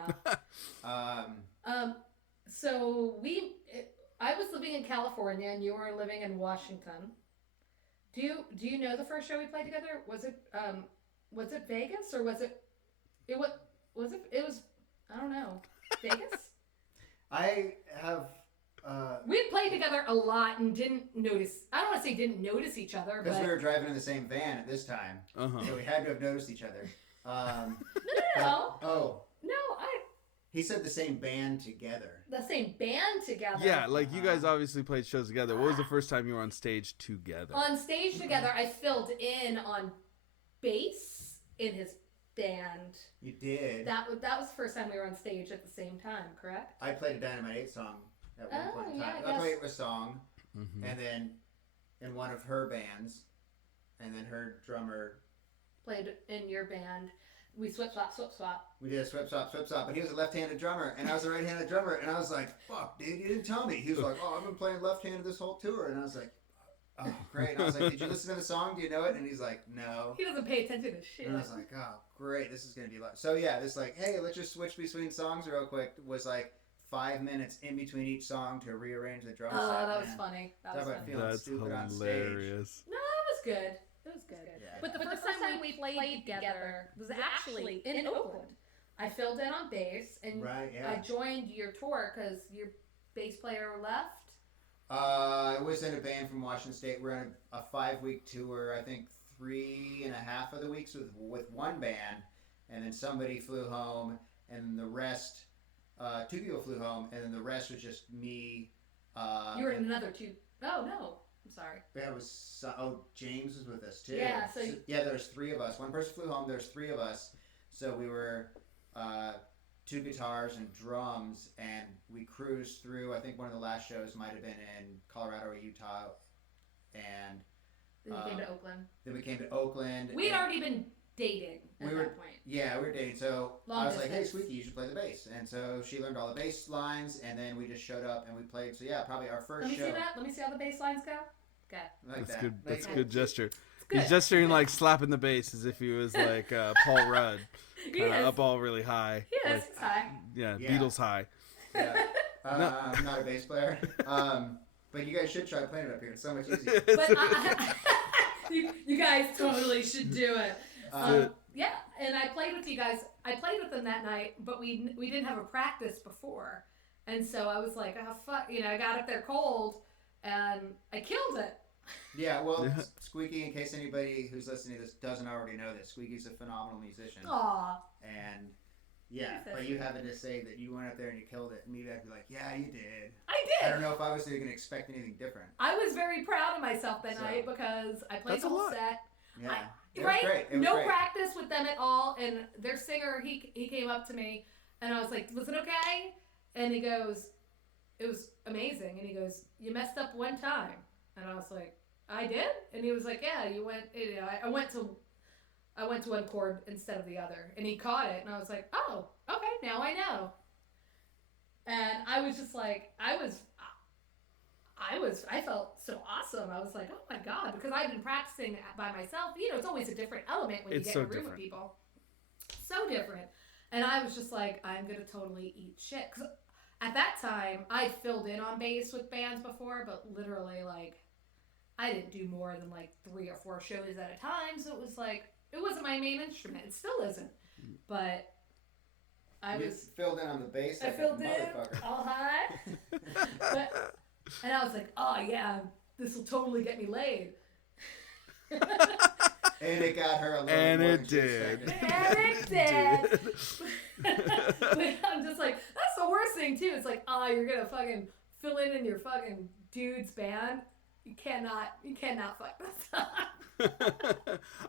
So I was living in California and you were living in Washington. Do you know the first show we played together? Was it Vegas or was it I don't know. Vegas? I have We had played together a lot and didn't notice. I don't want to say didn't notice each other, because but we were driving in the same van at this time, so we had to have noticed each other. no. Oh, No, he said the same band together. the same band together. Yeah, like you guys obviously played shows together. What was the first time you were on stage together? On stage together, I filled in on bass in his band. You did. That was the first time we were on stage at the same time, correct? I played a Dynamite 8 song at one point in time. Yeah, I played a song, Mm-hmm. and then in one of her bands, and then her drummer. Played in your band. We swip swap. We did a swip swap, but he was a left-handed drummer, and I was a right-handed drummer, and I was like, fuck, dude, you didn't tell me. He was like, oh, I've been playing left-handed this whole tour, and I was like, oh, great. And I was like, did you listen to the song? Do you know it? And he's like, no. He doesn't pay attention to shit. And I was like, oh, great, this is going to be like... So yeah, this like, hey, let's just switch between songs real quick was like 5 minutes in between each song to rearrange the drum set. Oh, that was man. funny. That Talk was about funny. feeling That's stupid on stage. hilarious. No, that was good. It was good. Yeah. But the first time we played together was actually in Oakland. I filled in on bass, and Right, yeah. I joined your tour because your bass player left. I was in a band from Washington State. We're on a 5-week tour. I think 3.5 of the weeks with one band, and then somebody flew home, and the rest, 2 people flew home, and then the rest was just me. You were in another two. Oh no, I'm sorry. That was James was with us too. Yeah, so yeah, there's 3 of us. One person flew home. There's 3 of us. So we were 2 guitars and drums, and we cruised through. I think one of the last shows might have been in Colorado or Utah, and then we came to Oakland. then we came to Oakland. We had already been dating at that point. Yeah, we were dating. So Long I was like, "Hey, distance. Squeaky, you should play the bass." And so she learned all the bass lines, and then we just showed up and we played. So yeah, probably our first Let me show. see that. Let me see how the bass lines go. Okay. Like That's that. good. Like That's that. a good gesture. Good. He's gesturing like slapping the bass as if he was like Paul Rudd, kind of Yes. up all really high. Yes, Like, it's high. Yeah. Beatles high. Yeah. I'm not a bass player. But you guys should try playing it up here. It's so much easier. But you guys totally should do it. Yeah, and I played with you guys. I played with them that night, but we didn't have a practice before, and so I was like, oh fuck, I got up there cold, and I killed it. Yeah, well, Squeaky, in case anybody who's listening to this doesn't already know this, Squeaky's a phenomenal musician. Aw. And yeah, but you having to say that you went up there and you killed it, and maybe I'd be like, yeah, you did. I I did. don't know if I was going to expect anything different. I was very proud of myself that So- night because I played That's the a whole lot. set. Yeah. It was Right? great. It was No great. practice with them at all. And their singer, he came up to me, and I was like, "Was it okay?" And he goes, "It was amazing." And he goes, "You messed up one time." And I was like, "I did?" And he was like, "Yeah, you went. I went to one chord instead of the other." And he caught it, and I was like, "Oh, okay, now I know." And I was just like, I felt so awesome. I was like, oh my God, because I've been practicing by myself. It's always a different element when you It's get so in a room different. with people. So different. And I was just like, I'm going to totally eat shit. Because at that time, I filled in on bass with bands before, but literally, like, I didn't do more than like 3 or 4 shows at a time. So it was like, it wasn't my main instrument. It still isn't. But You filled in on the bass I like filled a in motherfucker. all high. And I was like, oh yeah, this will totally get me laid. And it got her a little And more it than she did. expected. And it did. But I'm just like, that's the worst thing too. It's like, oh, you're gonna fucking fill in your fucking dude's band. You cannot fuck this up.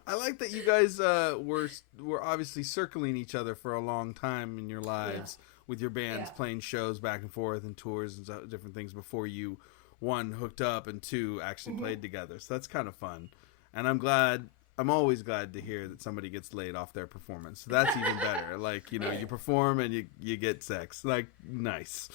I like that you guys were obviously circling each other for a long time in your lives with your bands playing shows back and forth and tours and different things before you, one, hooked up, and two, actually played together. So that's kind of fun. And I'm always glad to hear that somebody gets laid off their performance. So that's even better. Like, you perform and you get sex. Like, nice.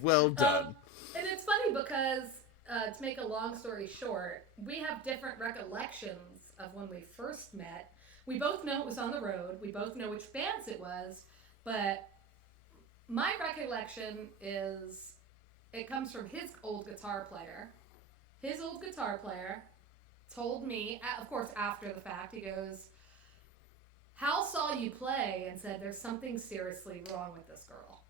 Well done. And it's funny because, to make a long story short, we have different recollections of when we first met. We both know it was on the road. We both know which bands it was. But my recollection is, it comes from his old guitar player. His old guitar player told me, of course after the fact, he goes, Hal saw you play and said, there's something seriously wrong with this girl.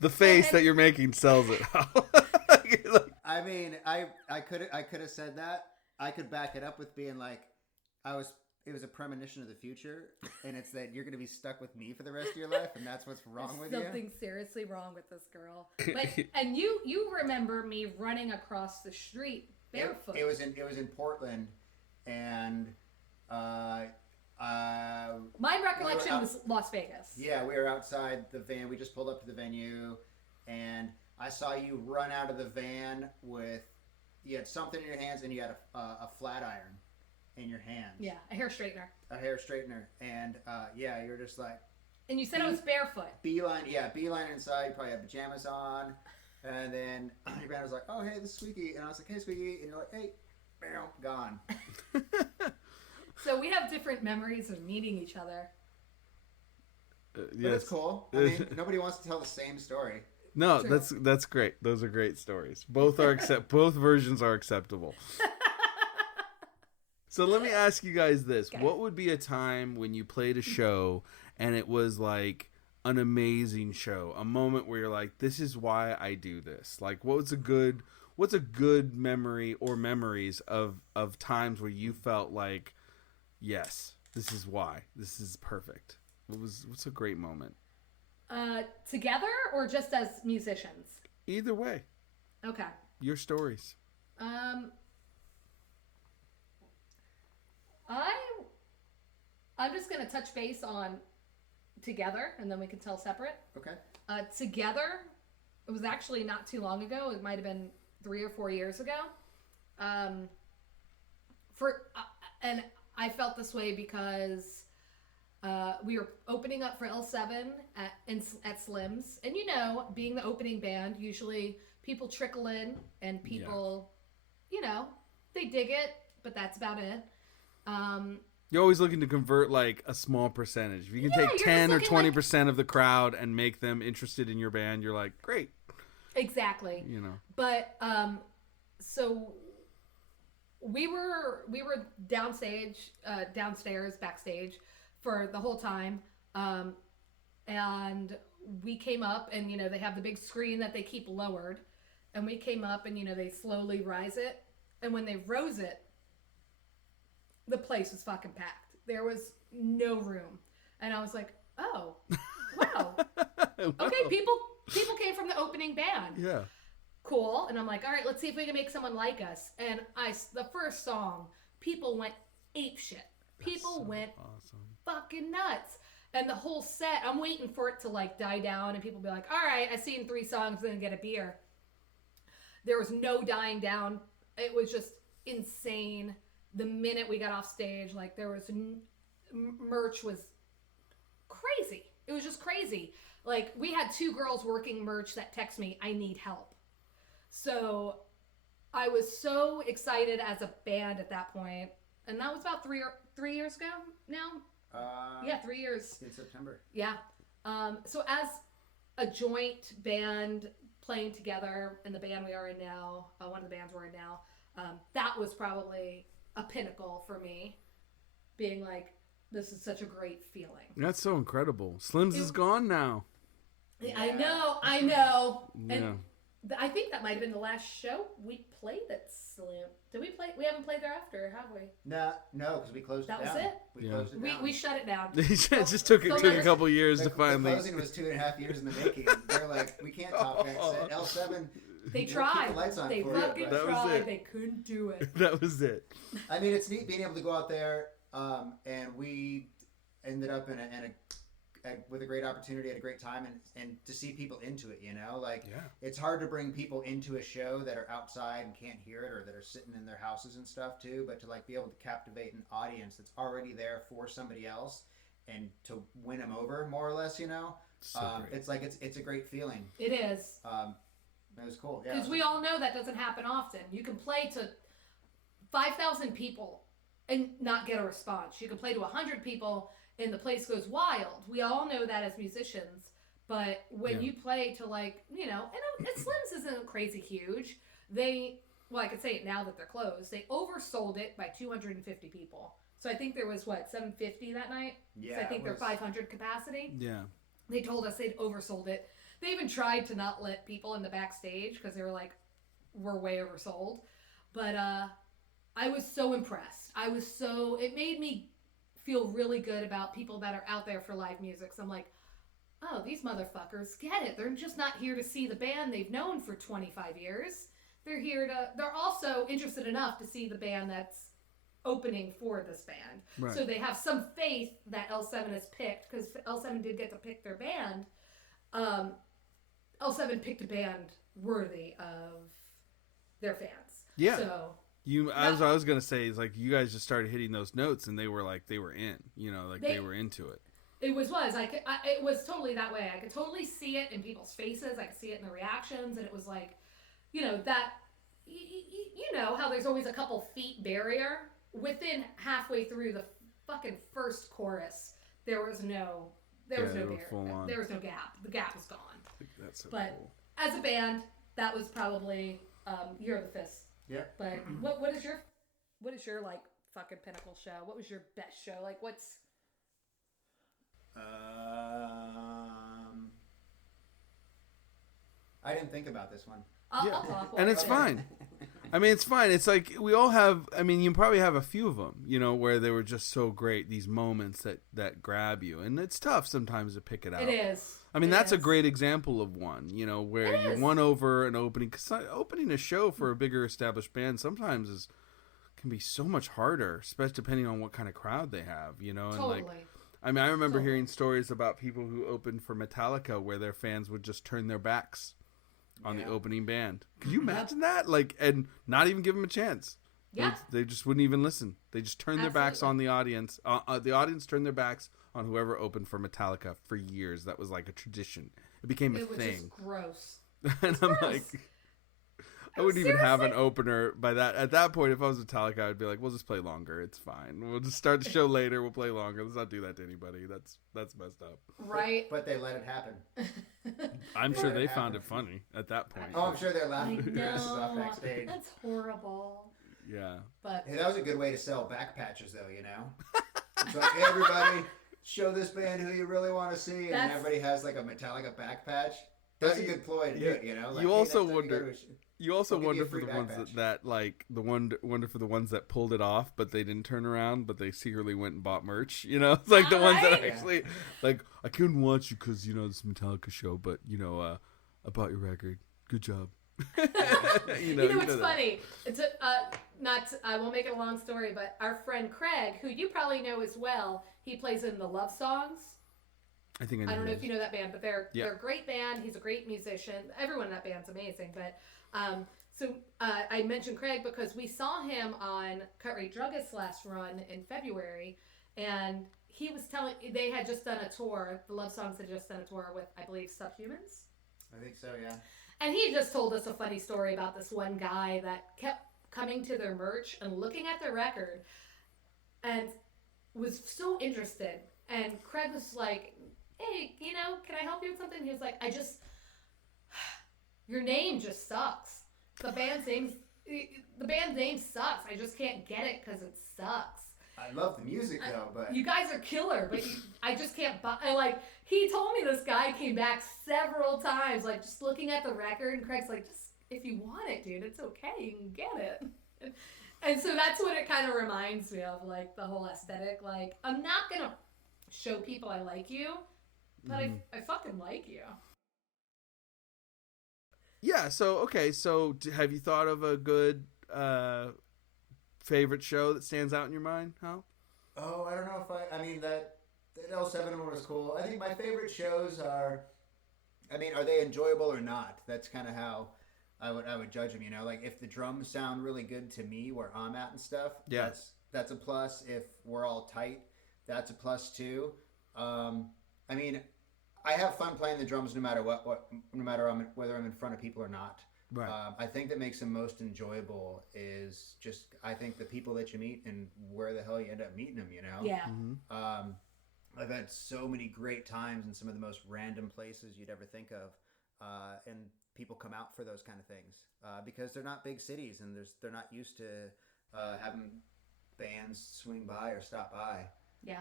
The face that you're making sells it. I mean, I could have said that. I could back it up with being like, it was a premonition of the future, and it's that you're going to be stuck with me for the rest of your life, and that's what's wrong with you. Something seriously wrong with this girl. But, and you remember me running across the street barefoot. It was in Portland, and my recollection was Las Vegas. Yeah, we were outside the van. We just pulled up to the venue, and I saw you run out of the van you had something in your hands, and you had a flat iron in your hand. Yeah, a hair straightener. And you're just like. And you said I was barefoot. Beeline inside. You probably had pajamas on, and then your band was like, "Oh, hey, this is Squeaky," and I was like, "Hey, Squeaky," and you're like, "Hey, bam, gone." So we have different memories of meeting each other. But it's cool. I mean, nobody wants to tell the same story. No, true. That's great. Those are great stories. Both versions are acceptable. So let me ask you guys this. Okay. What would be a time when you played a show and it was like an amazing show? A moment where you're like, this is why I do this. Like, what's a good memory or memories of times where you felt like, yes, this is why. This is perfect. What's a great moment? Together or just as musicians? Either way. Okay. Your stories. I'm just going to touch base on together, and then we can tell separate. Okay. Together, it was actually not too long ago. It might have been 3 or 4 years ago. And I felt this way because we were opening up for L7 at Slim's. And being the opening band, usually people trickle in and people, they dig it, but that's about it. You're always looking to convert like a small percentage. If you can take 10 or 20% of the crowd and make them interested in your band, you're like, great. Exactly. But so we were downstairs, backstage for the whole time, and we came up, and they have the big screen that they keep lowered, and we came up, and they slowly rise it, and when they rose it, the place was fucking packed. There was no room. And I was like, oh, wow. Okay, people came from the opening band. Yeah. Cool. And I'm like, all right, let's see if we can make someone like us. And the first song, people went ape shit. People went fucking nuts. And the whole set, I'm waiting for it to like die down and people be like, all right, I've seen 3 songs, then get a beer. There was no dying down. It was just insane. The minute we got off stage, like there was merch was crazy. It was just crazy. Like we had 2 girls working merch that text me, I need help. So I was so excited as a band at that point. And that was about 3 years ago now. 3 years. In September. Yeah. So as a joint band playing together in the band we are in now, one of the bands we're in now, that was probably a pinnacle for me, being like, this is such a great feeling. That's so incredible. Slim's is gone now. Yeah. I know. Yeah. And I think that might have been the last show we played at Slim. Did we play? We haven't played there after, have we? No, because we closed it down. That was it? We closed it down. We shut it down. It just took a couple years to finally... The closing was 2.5 years in the making. They're like, we can't top that set. L7... They tried. The lights on they fucking tried. They couldn't do it. That was it. I mean, it's neat being able to go out there, and we ended up with a great opportunity at a great time, and to see people into it, like it's hard to bring people into a show that are outside and can't hear it, or that are sitting in their houses and stuff too, but to like be able to captivate an audience that's already there for somebody else and to win them over more or less, it's like it's a great feeling. It is. It was cool. Because we all know that doesn't happen often. You can play to 5,000 people and not get a response. You can play to 100 people and the place goes wild. We all know that as musicians. But when you play to and Slim's isn't crazy huge. I could say it now that they're closed. They oversold it by 250 people. So I think there was 750 that night? Yeah. So I think they're 500 capacity. Yeah. They told us they'd oversold it. They even tried to not let people in the backstage because they were like, we're way oversold. But I was so impressed. It made me feel really good about people that are out there for live music. So I'm like, oh, these motherfuckers get it. They're just not here to see the band they've known for 25 years. They're also interested enough to see the band that's opening for this band. Right. So they have some faith that L7 has picked, because L7 did get to pick their band. L7 picked a band worthy of their fans. Yeah. So as I was gonna say, is like you guys just started hitting those notes, and they were in, they were into it. It was it was totally that way. I could totally see it in people's faces. I could see it in the reactions, and it was like, that, how there's always a couple feet barrier. Within halfway through the fucking first chorus, there was no barrier. There was no gap. The gap was gone. That's so but cool. As a band, that was probably Year of the Fist. Yeah. But what is your like fucking pinnacle show? What was your best show? Like what's I didn't think about this one. I'll talk. And it's fine. I mean, it's fine. It's like we all have. I mean, you probably have a few of them, where they were just so great. These moments that grab you, and it's tough sometimes to pick it out. It is. I mean, that's a great example of one. Where you won over an opening. Because opening a show for a bigger established band sometimes can be so much harder, especially depending on what kind of crowd they have. And totally. I remember hearing stories about people who opened for Metallica where their fans would just turn their backs on the opening band. Could you imagine that? And not even give them a chance. Yeah. They just wouldn't even listen. They just turned their backs on the audience. The audience turned their backs on whoever opened for Metallica for years. That was like a tradition. It became a thing. It was just gross. And I'm like, I wouldn't even have an opener by that. At that point, if I was Metallica, I'd be like, we'll just play longer. It's fine. We'll just start the show later. We'll play longer. Let's not do that to anybody. That's messed up. Right. But they let it happen. I'm sure they found it funny at that point. Oh, I'm sure they're laughing their asses off backstage. That's horrible. Yeah. But hey, that was a good way to sell back patches, though, It's like, hey, everybody, show this band who you really want to see, and everybody has like a Metallica back patch. That's a good ploy to do it, Like, you hey, also wonder. You also wonder for the ones wonder for the ones that pulled it off, but they didn't turn around, but they secretly went and bought merch. It's like the ones that actually, like, I couldn't watch you because it's a Metallica show, but I bought your record. Good job. It's funny. It's I won't make it a long story, but our friend Craig, who you probably know as well, he plays in the Love Songs. I don't know if you know that band, but they're a great band. He's a great musician. Everyone in that band's amazing. But I mentioned Craig because we saw him on Cut Rate Druggist last run in February, and he was telling they had just done a tour. The Love Songs had just done a tour with, I believe, Subhumans. I think so, yeah. And he just told us a funny story about this one guy that kept coming to their merch and looking at their record, and was so interested. And Craig was like, hey, can I help you with something? He was like, your name just sucks. The band's name sucks. I just can't get it because it sucks. I love the music though, but you guys are killer, but I just can't buy. He told me this guy came back several times, like just looking at the record, and Craig's like, just if you want it, dude, it's okay, you can get it. And so that's what it kind of reminds me of, like the whole aesthetic. Like, I'm not gonna show people I like you, but I fucking like you. Yeah, so have you thought of a good favorite show that stands out in your mind, Hal? Oh, I don't know if I mean that the L7 one was cool. I think my favorite shows are, I mean, are they enjoyable or not? That's kind of how I would judge them. You know, like if the drums sound really good to me where I'm at and stuff, Yeah. that's a plus. If we're all tight, that's a plus too. I mean, I have fun playing the drums no matter no matter whether I'm in front of people or not. Right. I think that makes them most enjoyable is just, I think the people that you meet and where the hell you end up meeting them, you know? Yeah. Mm-hmm. I've had so many great times in some of the most random places you'd ever think of. And people come out for those kind of things because they're not big cities and they're not used to having bands swing by or stop by. Yeah.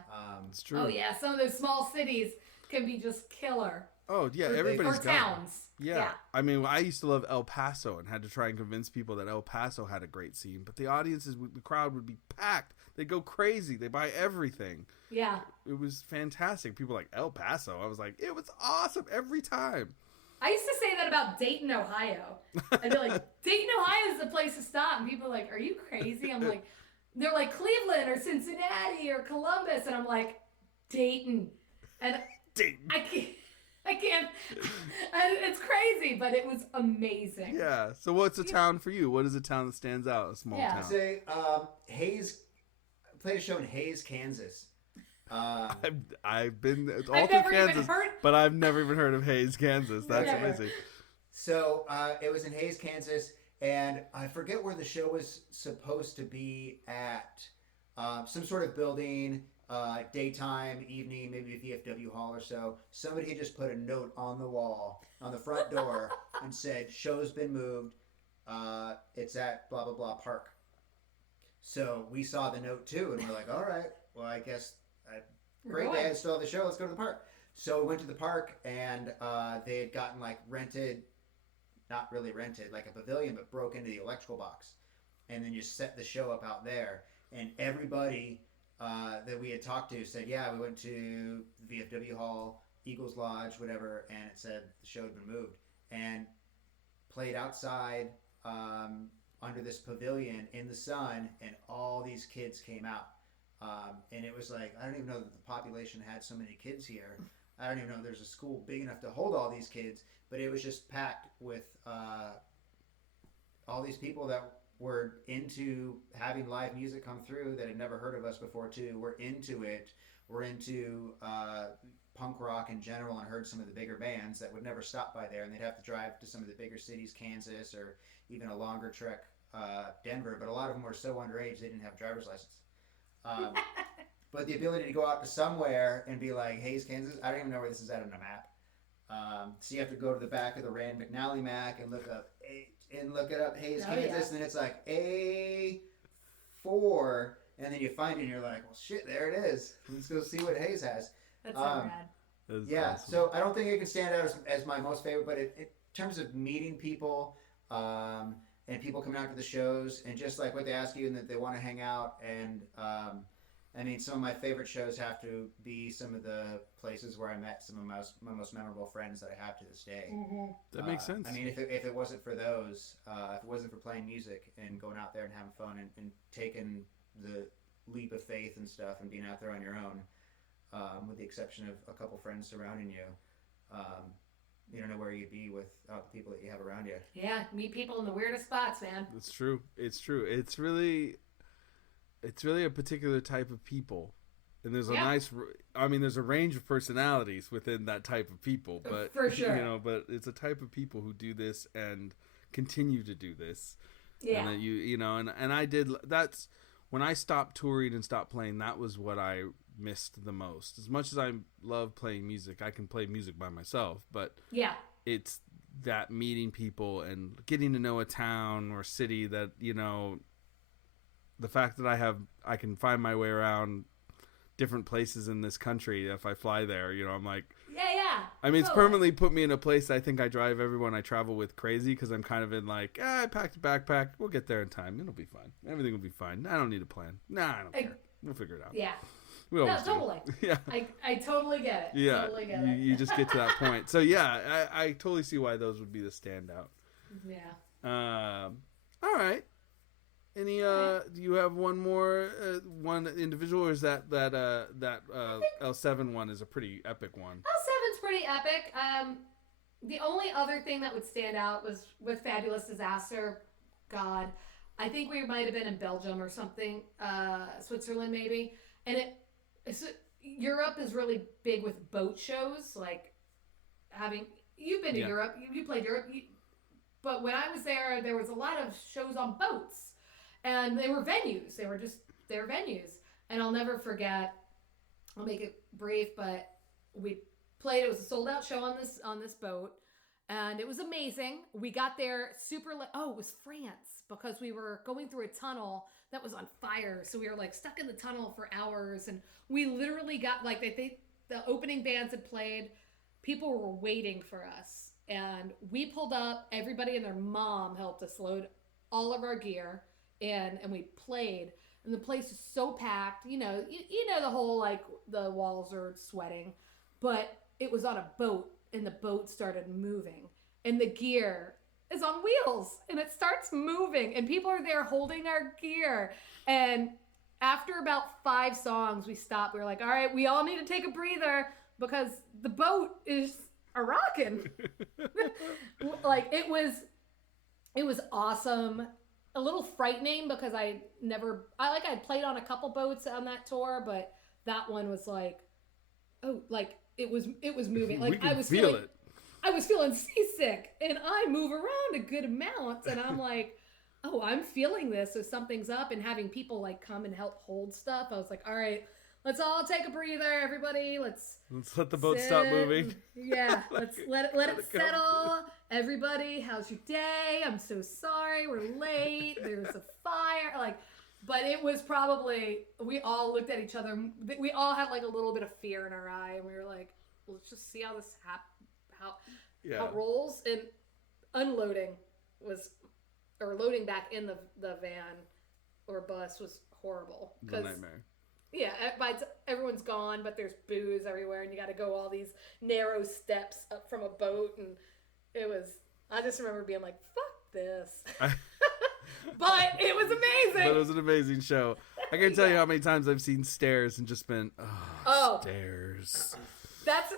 It's true. Oh yeah, some of those small cities can be just killer. Oh yeah, Or everybody's got towns. Yeah. I mean, I used to love El Paso and had to try and convince people that El Paso had a great scene, but the the crowd would be packed. They'd go crazy. They buy everything. Yeah. It was fantastic. People were like, El Paso. I was like, it was awesome every time. I used to say that about Dayton, Ohio. I'd be like, Dayton, Ohio is the place to stop. And people are like, are you crazy? I'm like, they're like Cleveland or Cincinnati or Columbus. And I'm like, Dayton. And Dayton. I can't. It's crazy, but it was amazing. Yeah. So what's a town for you? What is a town that stands out? A small town. I'd say Hayes. I played a show in Hayes, Kansas. I've been all I've through never even Kansas, heard- but I've never even heard of Hayes, Kansas. That's Never. amazing. So it was in Hayes, Kansas, and I forget where the show was supposed to be at. Some sort of building, daytime, evening, maybe a VFW hall or so. Somebody had just put a note on the wall, on the front door, and said, "Show's been moved. It's at blah, blah, blah park." So we saw the note too, and we're like, all right, well, I guess, great, they had still have the show, let's go to the park. So we went to the park, and they had gotten like rented, not really rented, like a pavilion, but broke into the electrical box. And then you set the show up out there. And everybody that we had talked to said, yeah, we went to the VFW hall, Eagles Lodge, whatever, and it said the show had been moved. And played outside under this pavilion in the sun, and all these kids came out. And it was like, I don't even know that the population had so many kids here. I don't even know if there's a school big enough to hold all these kids, but it was just packed with all these people that were into having live music come through that had never heard of us before too. We're into it. We're into punk rock in general and heard some of the bigger bands that would never stop by there, and they'd have to drive to some of the bigger cities, Kansas, or even a longer trek, Denver. But a lot of them were so underage they didn't have a driver's license. But the ability to go out to somewhere and be like, Hayes, Kansas, I don't even know where this is at on a map. So you have to go to the back of the Rand McNally Mac and look it up Hayes, Kansas, yeah. and then it's like A4, and then you find it and you're like, well, shit, there it is. Let's go see what Hayes has. That's so rad. That's Yeah, awesome. so I don't think it can stand out as my most favorite, but in terms of meeting people and people coming out to the shows and just like what they ask you and that they want to hang out, and I mean, some of my favorite shows have to be some of the places where I met some of my most memorable friends that I have to this day. Mm-hmm. That makes sense. I mean, if it wasn't for those, if it wasn't for playing music and going out there and having fun and taking the leap of faith and stuff and being out there on your own, with the exception of a couple friends surrounding you, you don't know where you'd be without the people that you have around you. Yeah, meet people in the weirdest spots, man. It's true. It's true. It's really a particular type of people, and there's a there's a range of personalities within that type of people, but For sure. but it's a type of people who do this and continue to do this. Yeah. And that and I did. That's when I stopped touring and stopped playing. That was what I missed the most. As much as I love playing music, I can play music by myself, but Yeah. it's that meeting people and getting to know a town or city that, the fact that I can find my way around different places in this country if I fly there, I'm like, Yeah. I mean, it's Totally. permanently put me in a place I think I drive everyone I travel with crazy, because I'm kind of in like, I packed a backpack, we'll get there in time, it'll be fine, everything will be fine, I don't need a plan, I don't care, we'll figure it out. Yeah. We always do. Totally. Yeah. I totally get it. Yeah, Totally get it. you just get to that point. So yeah, I totally see why those would be the standout. Yeah. All right. Any do you have one more one individual, or is that L7 one is a pretty epic one? L7's pretty epic. The only other thing that would stand out was with Fabulous Disaster. God, I think we might have been in Belgium or something, Switzerland maybe, and Europe is really big with boat shows. Like you've been to Europe, you played Europe, but when I was there was a lot of shows on boats. And they were venues. They were venues. And I'll never forget, I'll make it brief, but we played, it was a sold out show on this boat. And it was amazing. We got there super late. Oh, it was France, because we were going through a tunnel that was on fire. So we were like stuck in the tunnel for hours. And we literally got like, the opening bands had played. People were waiting for us. And we pulled up. Everybody and their mom helped us load all of our gear. And we played, and the place was so packed. You know the whole, like, the walls are sweating, but it was on a boat, and the boat started moving, and the gear is on wheels, and it starts moving, and people are there holding our gear. And after about 5 songs, we stopped. We were like, all right, we all need to take a breather, because the boat is a-rocking. Like, it was awesome. A little frightening, because I played on a couple boats on that tour, but that one was like, it was moving. Like, I was feeling seasick, and I move around a good amount, and I'm like, oh, I'm feeling this, so something's up. And having people like come and help hold stuff, I was like, all right, let's all take a breather, everybody. Let's let the boat stop moving. Yeah, let's let it settle. Everybody, how's your day? I'm so sorry, we're late. There's a fire. Like, but it was probably, we all looked at each other. We all had like a little bit of fear in our eye, and we were like, well, let's just see how this how it rolls. And unloading loading back in the van or bus was horrible. The nightmare. Yeah, everyone's gone, but there's booze everywhere, and you got to go all these narrow steps up from a boat, and I just remember being like, fuck this. But it was amazing. But it was an amazing show. I can't tell you how many times I've seen stairs and just been, stairs. That's,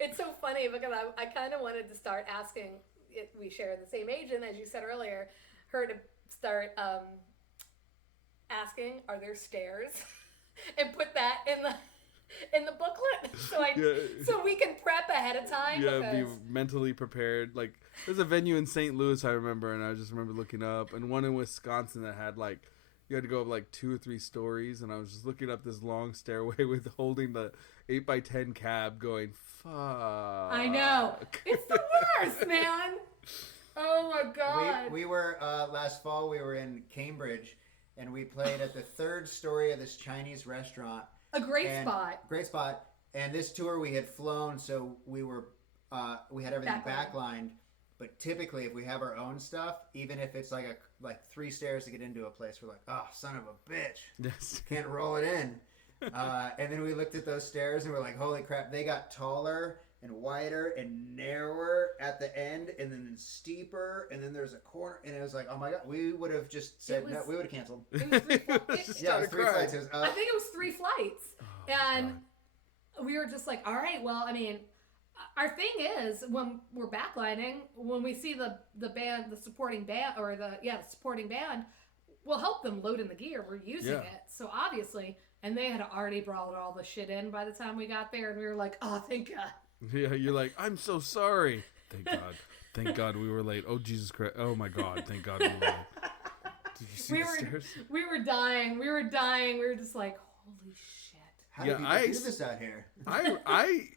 it's so funny, because I kind of wanted to start asking, we share the same agent, as you said earlier, her to start asking, are there stairs? And put that in the booklet, so we can prep ahead of time. Yeah, be mentally prepared. Like, there's a venue in St. Louis I remember, and I just remember looking up, and one in Wisconsin that had like, you had to go up like 2 or 3 stories, and I was just looking up this long stairway with holding the 8x10 cab, going, fuck. I know, it's the worst, man. Oh my god. We were last fall. We were in Cambridge. And we played at the 3rd story of this Chinese restaurant. A great spot. Great spot. And this tour we had flown, so we had everything backlined. But typically, if we have our own stuff, even if it's like 3 stairs to get into a place, we're like, oh, son of a bitch. Yes. Can't roll it in. And then we looked at those stairs and we're like, holy crap, they got taller and wider and narrower at the end, and then steeper, and then there's a corner, and it was like, oh my god, we would have just said no, we would have canceled. It was 3 flights. Yeah, it was 3 flights. I think it was 3 flights. And we were just like, all right, well, I mean, our thing is, when we're backlining, when we see the band, the supporting band, or the supporting band, we'll help them load in the gear. We're using it. So obviously, and they had already brought all the shit in by the time we got there, and we were like, oh, thank God. Yeah, you're like, I'm so sorry. Thank God. Thank God we were late. Oh, Jesus Christ. Oh, my God. Thank God we were late. Did you see the stairs? We were dying. We were just like, holy shit. How do people do this out here?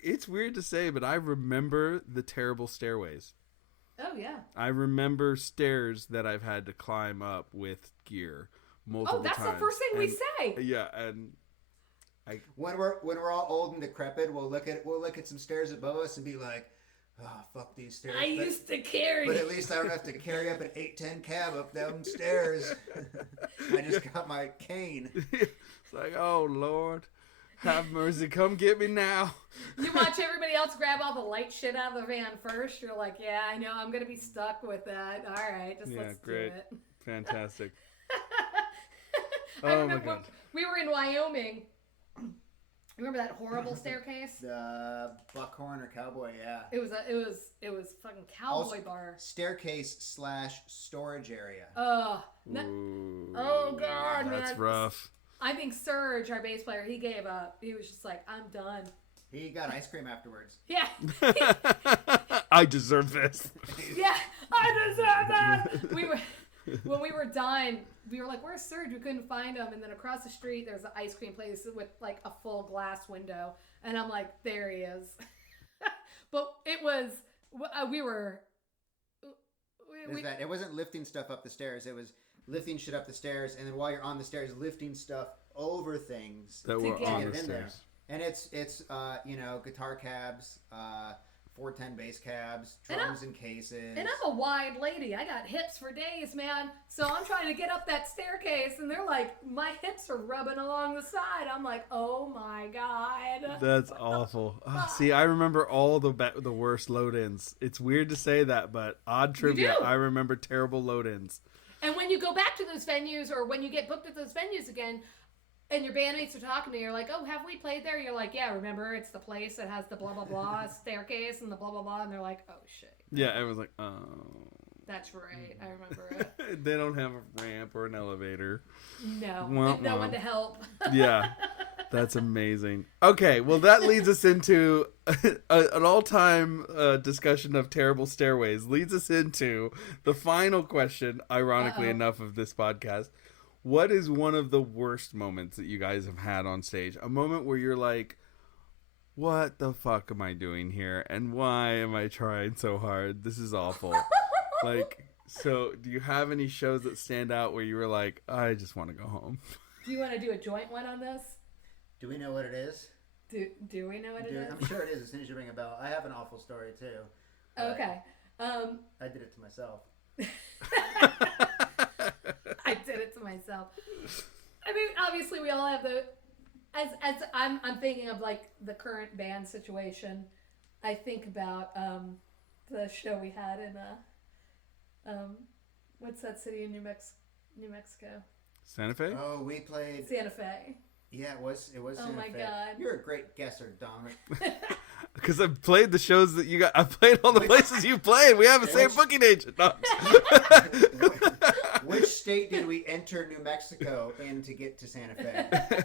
It's weird to say, but I remember the terrible stairways. Oh, yeah. I remember stairs that I've had to climb up with gear multiple times. Oh, that's the first thing we say. Yeah, and... When we're all old and decrepit, we'll look at some stairs above us and be like, oh, fuck these stairs. I used to carry. But at least I don't have to carry up an 810 cab up them stairs. I just got my cane. It's like, oh, Lord, have mercy. Come get me now. You watch everybody else grab all the light shit out of the van first. You're like, yeah, I know. I'm going to be stuck with that. All right, let's do it. Fantastic. I Oh, my remember God. we were in Wyoming. Remember that horrible staircase? The Buckhorn or Cowboy, yeah. It was fucking cowboy Also, bar. Staircase / storage area. Ooh, oh God, man. that's rough. I think Serge, our bass player, he gave up. He was just like, I'm done. He got ice cream afterwards. Yeah. I deserve this. Yeah, I deserve that. When we were done, we were like, where's Serge? We couldn't find him. And then across the street, there's an ice cream place with like a full glass window. And I'm like, there he is. But it was, It wasn't lifting stuff up the stairs. It was lifting shit up the stairs, and then while you're on the stairs, lifting stuff over things That were get on it the in there. stairs. And it's guitar cabs, 410 bass cabs, drums and cases. and I'm a wide lady. I got hips for days, man. So I'm trying to get up that staircase, and they're like, my hips are rubbing along the side. I'm like, oh my God. That's awful. Oh, see, I remember all the worst load-ins. It's weird to say that, but odd trivia. do. I remember terrible load-ins. And when you go back to those venues, or when you get booked at those venues again, and your bandmates are talking to you, you're like, oh, have we played there? You're like, yeah, remember, it's the place that has the blah, blah, blah staircase and the blah, blah, blah. And they're like, oh, shit. Yeah, everyone's like, oh. That's right. I remember it. They don't have a ramp or an elevator. No. Womp No womp. one to help. Yeah, that's amazing. Okay, well, that leads us into an all-time discussion of terrible stairways. Leads us into the final question, ironically enough, of this podcast. What is one of the worst moments that you guys have had on stage? A moment where you're like, what the fuck am I doing here? And why am I trying so hard? This is awful. Like, so do you have any shows that stand out where you were like, I just want to go home? Do you want to do a joint one on this? Do we know what it is? Do we know what it is? I'm sure it is as soon as you ring a bell. I have an awful story, too. Okay. I did it to myself. I did it to myself. I mean, obviously, we all have the. As I'm thinking of like the current band situation. I think about the show we had in what's that city in New Mexico? Santa Fe? Oh, we played. Santa Fe. Yeah, it was. Oh Santa my Fe. God. You're a great guesser, Dominic. Because I've played the shows that you got. I've played all the places you played. We have the same booking agent. No. Which state did we enter New Mexico in to get to Santa Fe?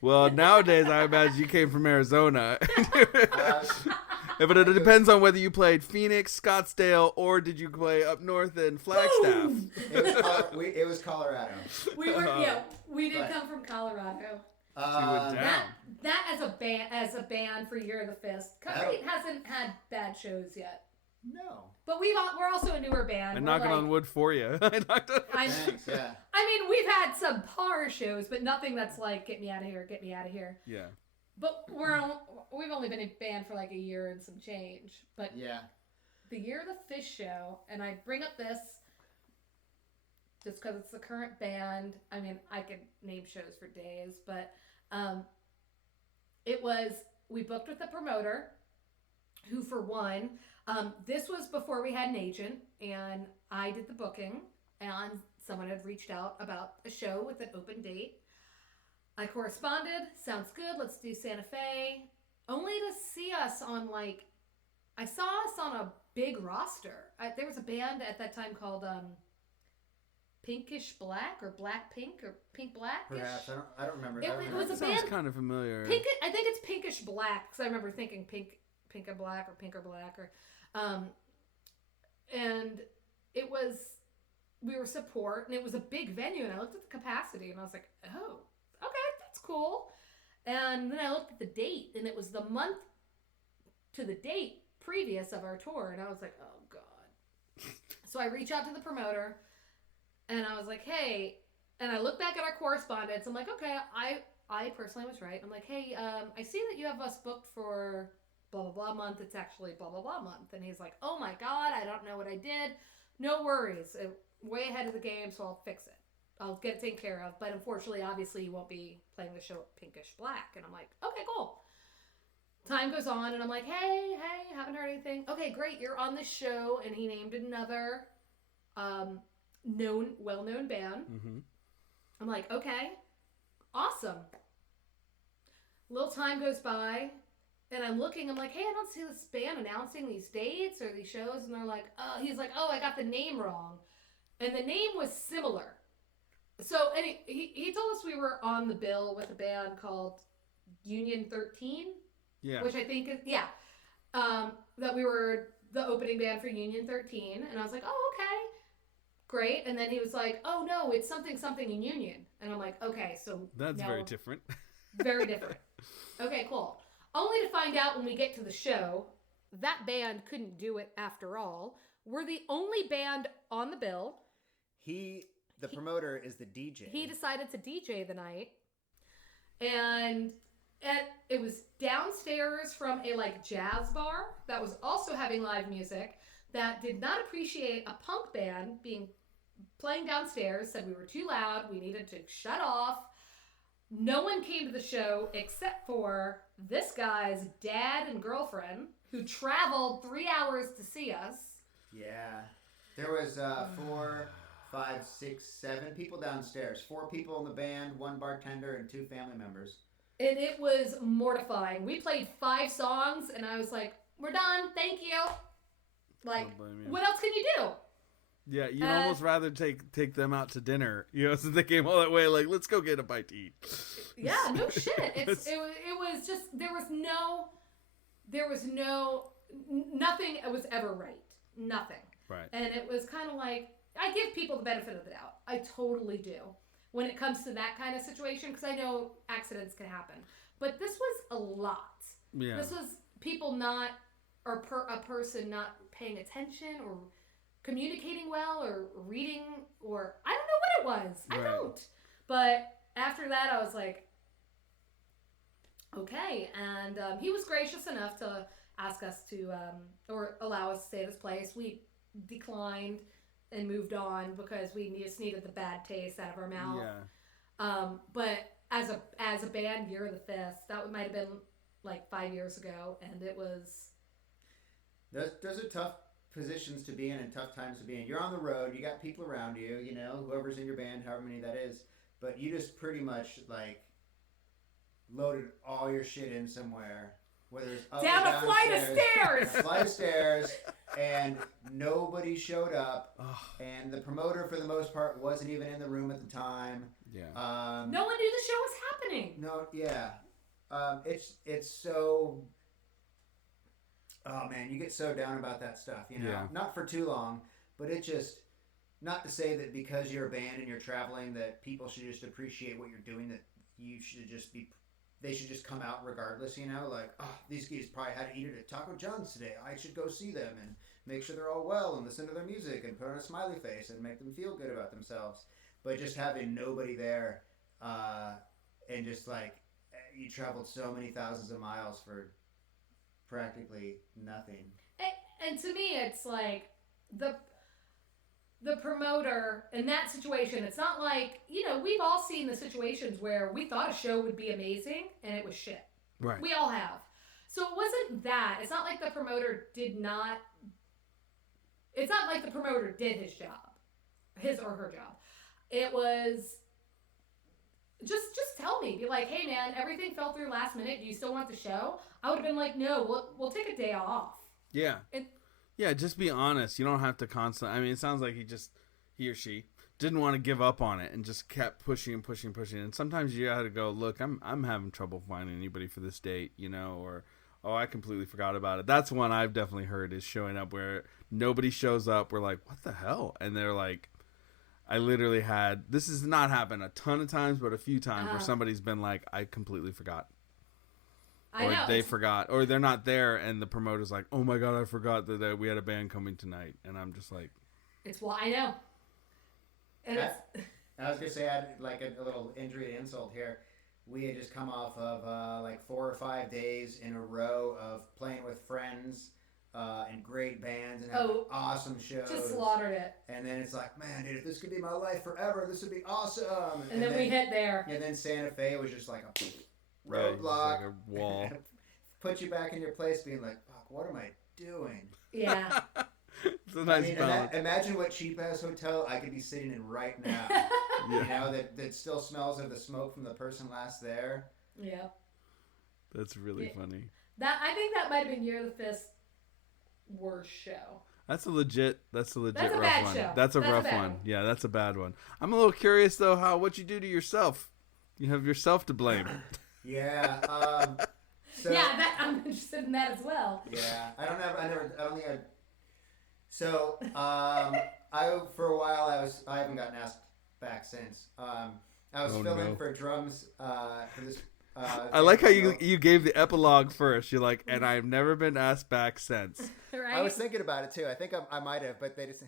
Well, nowadays I imagine you came from Arizona. But it depends on whether you played Phoenix, Scottsdale, or did you play up north in Flagstaff? It was Colorado. We did Right. come from Colorado. So you went down. That as a band for Year of the Fist, Concrete hasn't had bad shows yet. No. But we're also a newer band. I'm We're knocking like- on wood for you. Thanks, yeah. I mean, we've had some par shows, but nothing that's like, get me out of here, get me out of here. Yeah. But we've only been a band for like a year and some change. But Yeah. the Year of the Fish show, and I bring up this just because it's the current band. I mean, I could name shows for days, but we booked with a promoter who, for one, this was before we had an agent, and I did the booking, and someone had reached out about a show with an open date. I corresponded. Sounds good. Let's do Santa Fe. Only to see us on I saw us on a big roster. There was a band at that time called Pinkish Black or Black Pink or Pink Blackish. Perhaps. I don't remember. It was a Sounds band. kind of familiar. I think it's Pinkish Black because I remember thinking pink and black or pink or black or, and it was, we were support and it was a big venue and I looked at the capacity and I was like, oh, okay, that's cool. And then I looked at the date and it was the month to the date previous of our tour and I was like, oh God. So I reach out to the promoter and I was like, hey, and I look back at our correspondence. I'm like, okay, I personally was right. I'm like, hey, I see that you have us booked for blah, blah, blah month. It's actually blah, blah, blah month. And he's like, oh my God, I don't know what I did. No worries. Way ahead of the game, so I'll fix it. I'll get it taken care of. But unfortunately, obviously, you won't be playing the show at Pinkish Black. And I'm like, okay, cool. Time goes on, and I'm like, hey, haven't heard anything. Okay, great, you're on this show. And he named another well-known band. Mm-hmm. I'm like, okay, awesome. Little time goes by, and I'm looking. I'm like, hey, I don't see this band announcing these dates or these shows. And they're like, he's like, oh, I got the name wrong. And the name was similar. So, and he told us we were on the bill with a band called Union 13. Yeah. Which I think is, that we were the opening band for Union 13. And I was like, oh, okay. Great. And then he was like, oh, no, it's something in Union. And I'm like, okay, so. That's very different. Very different. Okay, cool. Only to find out when we get to the show, that band couldn't do it after all. We're the only band on the bill. The promoter is the DJ. He decided to DJ the night. And it was downstairs from a jazz bar that was also having live music that did not appreciate a punk band playing downstairs, said we were too loud, we needed to shut off. No one came to the show except for this guy's dad and girlfriend who traveled 3 hours to see us. Yeah. There was 4, 5, 6, 7 people downstairs. 4 people in the band, 1 bartender, and 2 family members. And it was mortifying. We played 5 songs, and I was like, we're done. Thank you. Like, what else can you do? Yeah, you'd almost rather take them out to dinner, since they came all that way. Like, let's go get a bite to eat. Yeah, no shit. It was just, there was nothing was ever right. Nothing. Right. And it was kind of like, I give people the benefit of the doubt. I totally do. When it comes to that kind of situation, because I know accidents can happen. But this was a lot. Yeah. This was people a person not paying attention or communicating well or reading or I don't know what it was. Right. I don't. But after that, I was like, okay. And he was gracious enough to ask us to, or allow us to stay at his place. We declined and moved on because we just needed the bad taste out of our mouth. Yeah. But as a band, Year of the Fist, that might have been 5 years ago, and it was. Those are tough positions to be in and tough times to be in. You're on the road, you got people around you, whoever's in your band, however many that is, but you just pretty much loaded all your shit in somewhere, whether it's up down a flight of stairs. A flight of stairs, and nobody showed up, and the promoter for the most part wasn't even in the room at the time. Yeah. No one knew the show was happening. No, yeah. It's so. Oh man, you get so down about that stuff, Yeah. Not for too long, but it just, not to say that because you're a band and you're traveling that people should just appreciate what you're doing, that you should just they should just come out regardless, these guys probably had to eat it at Taco John's today. I should go see them and make sure they're all well and listen to their music and put on a smiley face and make them feel good about themselves. But just having nobody there, and just you traveled so many thousands of miles for practically nothing. And to me, it's the promoter in that situation. It's not we've all seen the situations where we thought a show would be amazing and it was shit. Right. We all have. So it wasn't that. It's not like the promoter did not. It's not like the promoter did his job, his or her job. It was. Just tell me. Be like, hey man, everything fell through last minute. Do you still want the show? I would have been like, no, we'll take a day off. Yeah. Yeah, just be honest. You don't have to constantly. I mean, it sounds like he or she didn't want to give up on it and just kept pushing and pushing and pushing. And sometimes you had to go, look, I'm having trouble finding anybody for this date, or I completely forgot about it. That's one I've definitely heard is showing up where nobody shows up. We're like, what the hell? And they're like. I literally had, this has not happened a ton of times, but a few times where somebody's been like, I completely forgot. Or they forgot. Or they're not there and the promoter's like, oh my God, I forgot that we had a band coming tonight. And I'm just like. I know. And I was going to say, I had a little injury to insult here. We had just come off of 4 or 5 days in a row of playing with friends. And great bands and having awesome shows. Just slaughtered it. And then it's like, man, dude, if this could be my life forever, this would be awesome. And then we hit there. And then Santa Fe was just like a roadblock. Like a wall. Put you back in your place being like, fuck, what am I doing? Yeah. So nice I mean, balance. imagine what cheap ass hotel I could be sitting in right now. Yeah. You know, that still smells of the smoke from the person last there. Yeah. That's really funny. I think that might have been Year of the Fist worst show. That's a legit That's a rough bad one. show. That's a That's a rough bad one. one. Yeah, that's a bad one. I'm a little curious though what you do to yourself. You have yourself to blame. Yeah. So, Yeah, I'm interested in that as well. Yeah, I don't think I. So, for a while I haven't gotten asked back since. I was filling for drums for this. I like how you gave the epilogue first. You're like, and I've never been asked back since. Right? I was thinking about it too. I think I might have, but they just.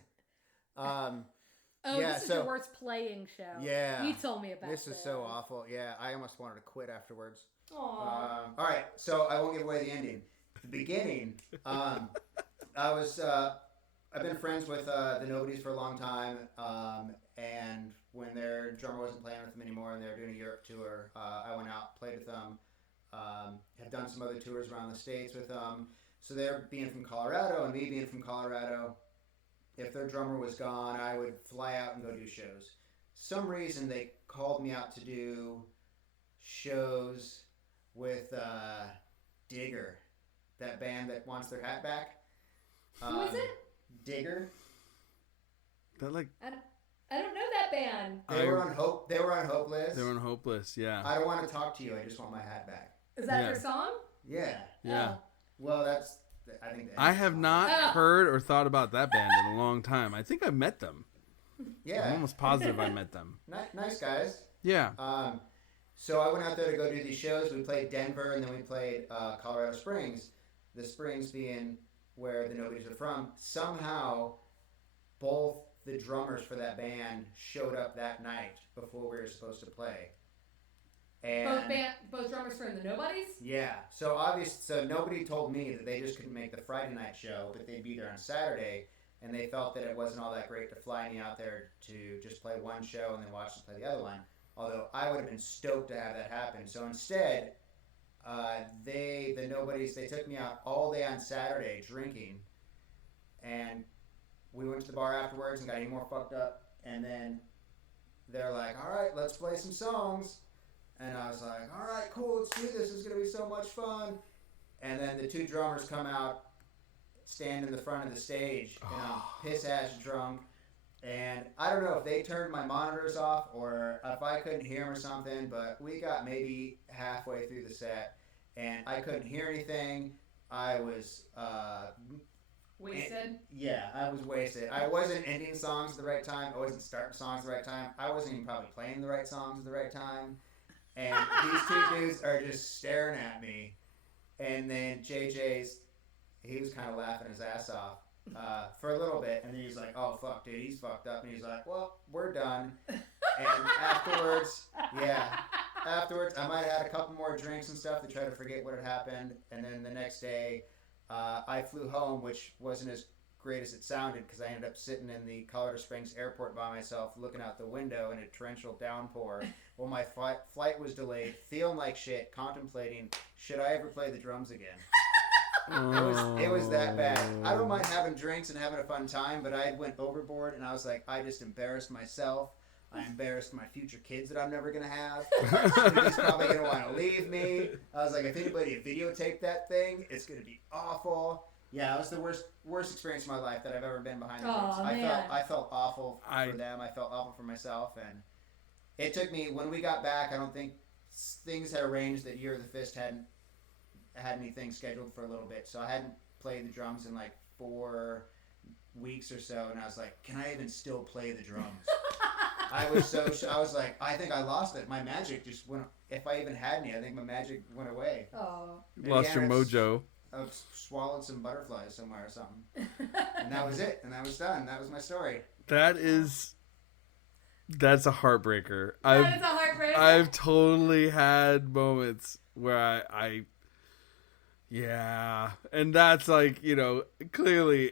This is your worst playing show. Yeah, you told me about this. Is so awful. Yeah, I almost wanted to quit afterwards. Aww. All right, so I won't give away the ending. The beginning, I've been friends with the Nobodies for a long time, and when their drummer wasn't playing with them anymore and they were doing a Europe tour, I went out, played with them, have done some other tours around the States with them. So they're being from Colorado and me being from Colorado, if their drummer was gone, I would fly out and go do shows. Some reason they called me out to do shows with Digger, that band that wants their hat back. Who is it? Digger. That like I don't know that band. They were on Hope. They were on Hopeless. They were on Hopeless. Yeah. I don't want to talk to you. I just want my hat back. Is that their song? Yeah. Yeah. Well, I think. I have not heard or thought about that band in a long time. I think I met them. Yeah. I'm almost positive I met them. Nice guys. Yeah. So I went out there to go do these shows. We played Denver, and then we played Colorado Springs. The Springs being where the Nobodies are from. Somehow, both the drummers for that band showed up that night before we were supposed to play. And both drummers for the Nobodies? Yeah. So nobody told me that they just couldn't make the Friday night show, but they'd be there on Saturday, and they felt that it wasn't all that great to fly me out there to just play one show and then watch them play the other one. Although I would have been stoked to have that happen. So instead, the Nobodies, they took me out all day on Saturday drinking, and we went to the bar afterwards and got even more fucked up. And then they're like, all right, let's play some songs. And I was like, all right, cool, let's do this. It's going to be so much fun. And then the two drummers come out, stand in the front of the stage, and I'm piss-ass drunk. And I don't know if they turned my monitors off or if I couldn't hear them or something, but we got maybe halfway through the set, and I couldn't hear anything. I was... wasted? Yeah, I was wasted. I wasn't ending songs at the right time. I wasn't starting songs at the right time. I wasn't even probably playing the right songs at the right time. And these two dudes are just staring at me. And then he was kind of laughing his ass off for a little bit. And then he's like, oh, fuck, dude, he's fucked up. And he's like, well, we're done. And afterwards, I might have had a couple more drinks and stuff to try to forget what had happened. And then the next day, I flew home, which wasn't as great as it sounded because I ended up sitting in the Colorado Springs airport by myself looking out the window in a torrential downpour while my flight was delayed, feeling like shit, contemplating, should I ever play the drums again? It was that bad. I don't mind having drinks and having a fun time, but I went overboard and I was like, I just embarrassed myself. I embarrassed my future kids that I'm never going to have. He's probably going to want to leave me. I was like, if anybody videotaped that thing, it's going to be awful. Yeah, it was the worst experience of my life that I've ever been behind the drums. I felt awful for them. I felt awful for myself. And it took me, when we got back, I don't think things had arranged that Year of the Fist hadn't had anything scheduled for a little bit. So I hadn't played the drums in like 4 weeks or so. And I was like, can I even still play the drums? I was like, I think I lost it. My magic just went. If I even had any, I think my magic went away. Oh. Lost your mojo. I've swallowed some butterflies somewhere or something. And that was it. And that was done. That was my story. That's a heartbreaker. That is a heartbreaker. I've totally had moments where yeah. And that's like, clearly,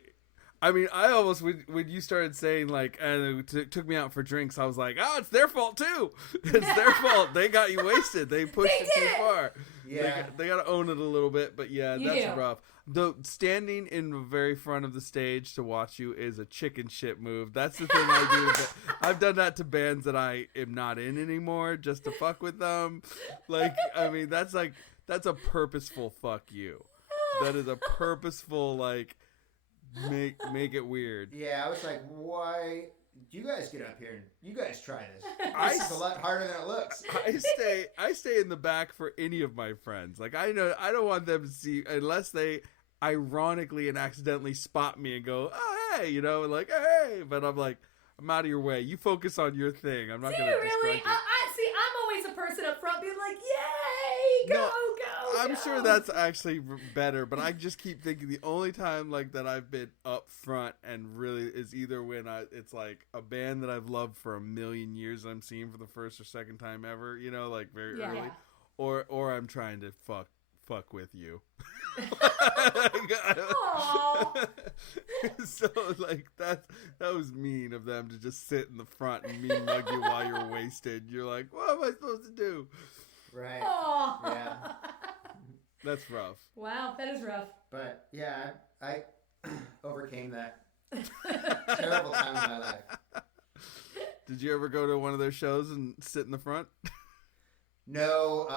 I mean, I almost, when you started saying, like, and it took me out for drinks, I was like, oh, it's their fault, too. It's their fault. They got you wasted. They pushed it too far. Yeah. They got to own it a little bit, but yeah, that's rough. The standing in the very front of the stage to watch you is a chicken shit move. That's the thing I do. But I've done that to bands that I am not in anymore just to fuck with them. Like, I mean, that's a purposeful fuck you. That is a purposeful, like, make it weird. Yeah, I was like, why? You guys get up here and you guys try this. This is a lot harder than it looks. I stay in the back for any of my friends. Like, I know I don't want them to see, unless they ironically and accidentally spot me and go, oh hey, you know, like hey, but I'm like, I'm out of your way. You focus on your thing. I'm not going to really? distract you. I see. I'm always a person up front being like, yay, go. I'm sure that's actually better, but I just keep thinking the only time like that I've been up front and really is either when it's like a band that I've loved for a million years I'm seeing for the first or second time ever, you know, like very early, or I'm trying to fuck with you. So like that was mean of them to just sit in the front and mean mug you while you're wasted. You're like, what am I supposed to do? Right. Aww. Yeah. That's rough. Wow, that is rough. But yeah, I overcame that terrible time in my life. Did you ever go to one of their shows and sit in the front? No,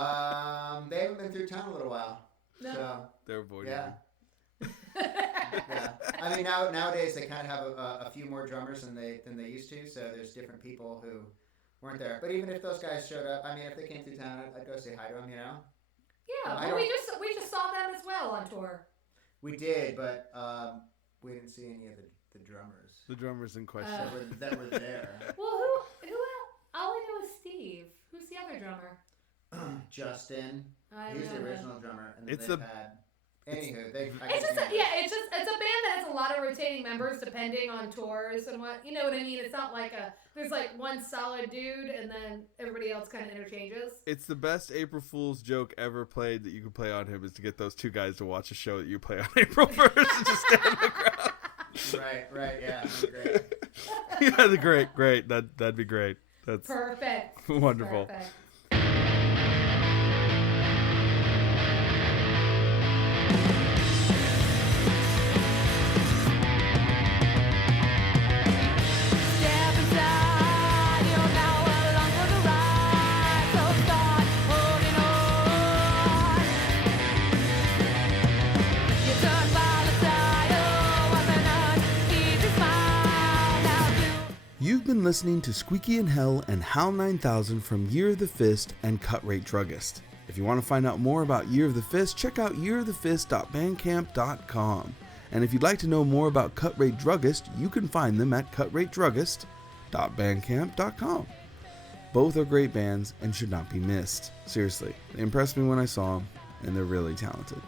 they haven't been through town a little while. No. So, They're avoiding. yeah. Yeah. I mean, nowadays they kind of have a few more drummers than they used to. So there's different people who weren't there. But even if those guys showed up, I mean, if they came through town, I'd go say hi to them, you know? Yeah, well, we just saw them as well on tour. We did, but we didn't see any of the drummers. The drummers in question. That were there. Well, who else? All I know is Steve. Who's the other drummer? Justin. He's the original drummer, and then It's they've a- had. Anywho, It's a band that has a lot of rotating members depending on tours and what, you know what I mean? It's not like there's like one solid dude and then everybody else kind of interchanges. It's the best April Fool's joke ever played that you can play on him is to get those two guys to watch a show that you play on April 1st and just stand in the crowd. Right, yeah, great. Yeah, great. That'd be great. That's perfect. Wonderful. Perfect. You've been listening to Squeaky Inhell and Hal 9000 from Year of the Fist and Cut Rate Druggist. If you want to find out more about Year of the Fist, check out yearofthefist.bandcamp.com. And if you'd like to know more about Cut Rate Druggist, you can find them at cutratedruggist.bandcamp.com. Both are great bands and should not be missed. Seriously, they impressed me when I saw them, and they're really talented.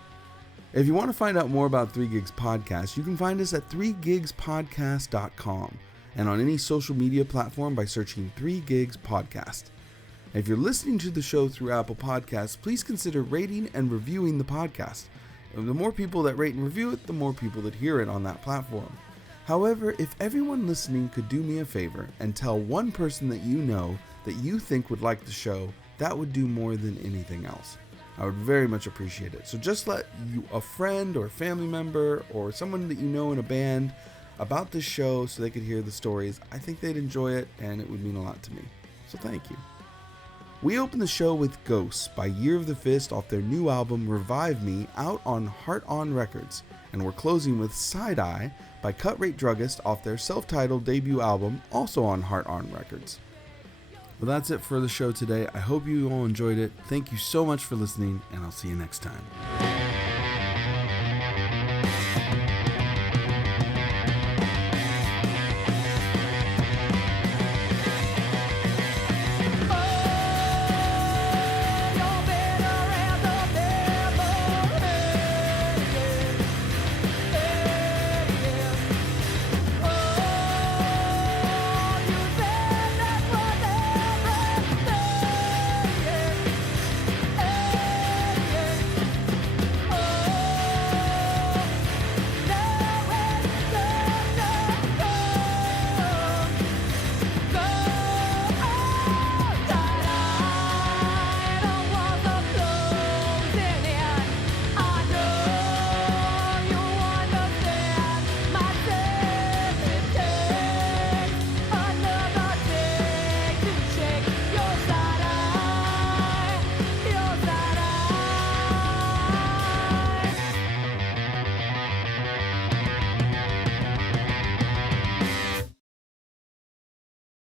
If you want to find out more about 3 Gigs Podcast, you can find us at 3gigspodcast.com and on any social media platform by searching 3 Gigs Podcast. If you're listening to the show through Apple Podcasts, please consider rating and reviewing the podcast. And the more people that rate and review it, the more people that hear it on that platform. However, if everyone listening could do me a favor and tell one person that you know that you think would like the show, that would do more than anything else. I would very much appreciate it. So just let a friend or family member or someone that you know in a band about this show so they could hear the stories. I think they'd enjoy it and it would mean a lot to me. So thank you. We open the show with Ghosts by Year of the Fist off their new album Revive Me out on Heart On Records. And we're closing with Side Eye by Cut Rate Druggist off their self-titled debut album also on Heart On Records. Well, that's it for the show today. I hope you all enjoyed it. Thank you so much for listening and I'll see you next time.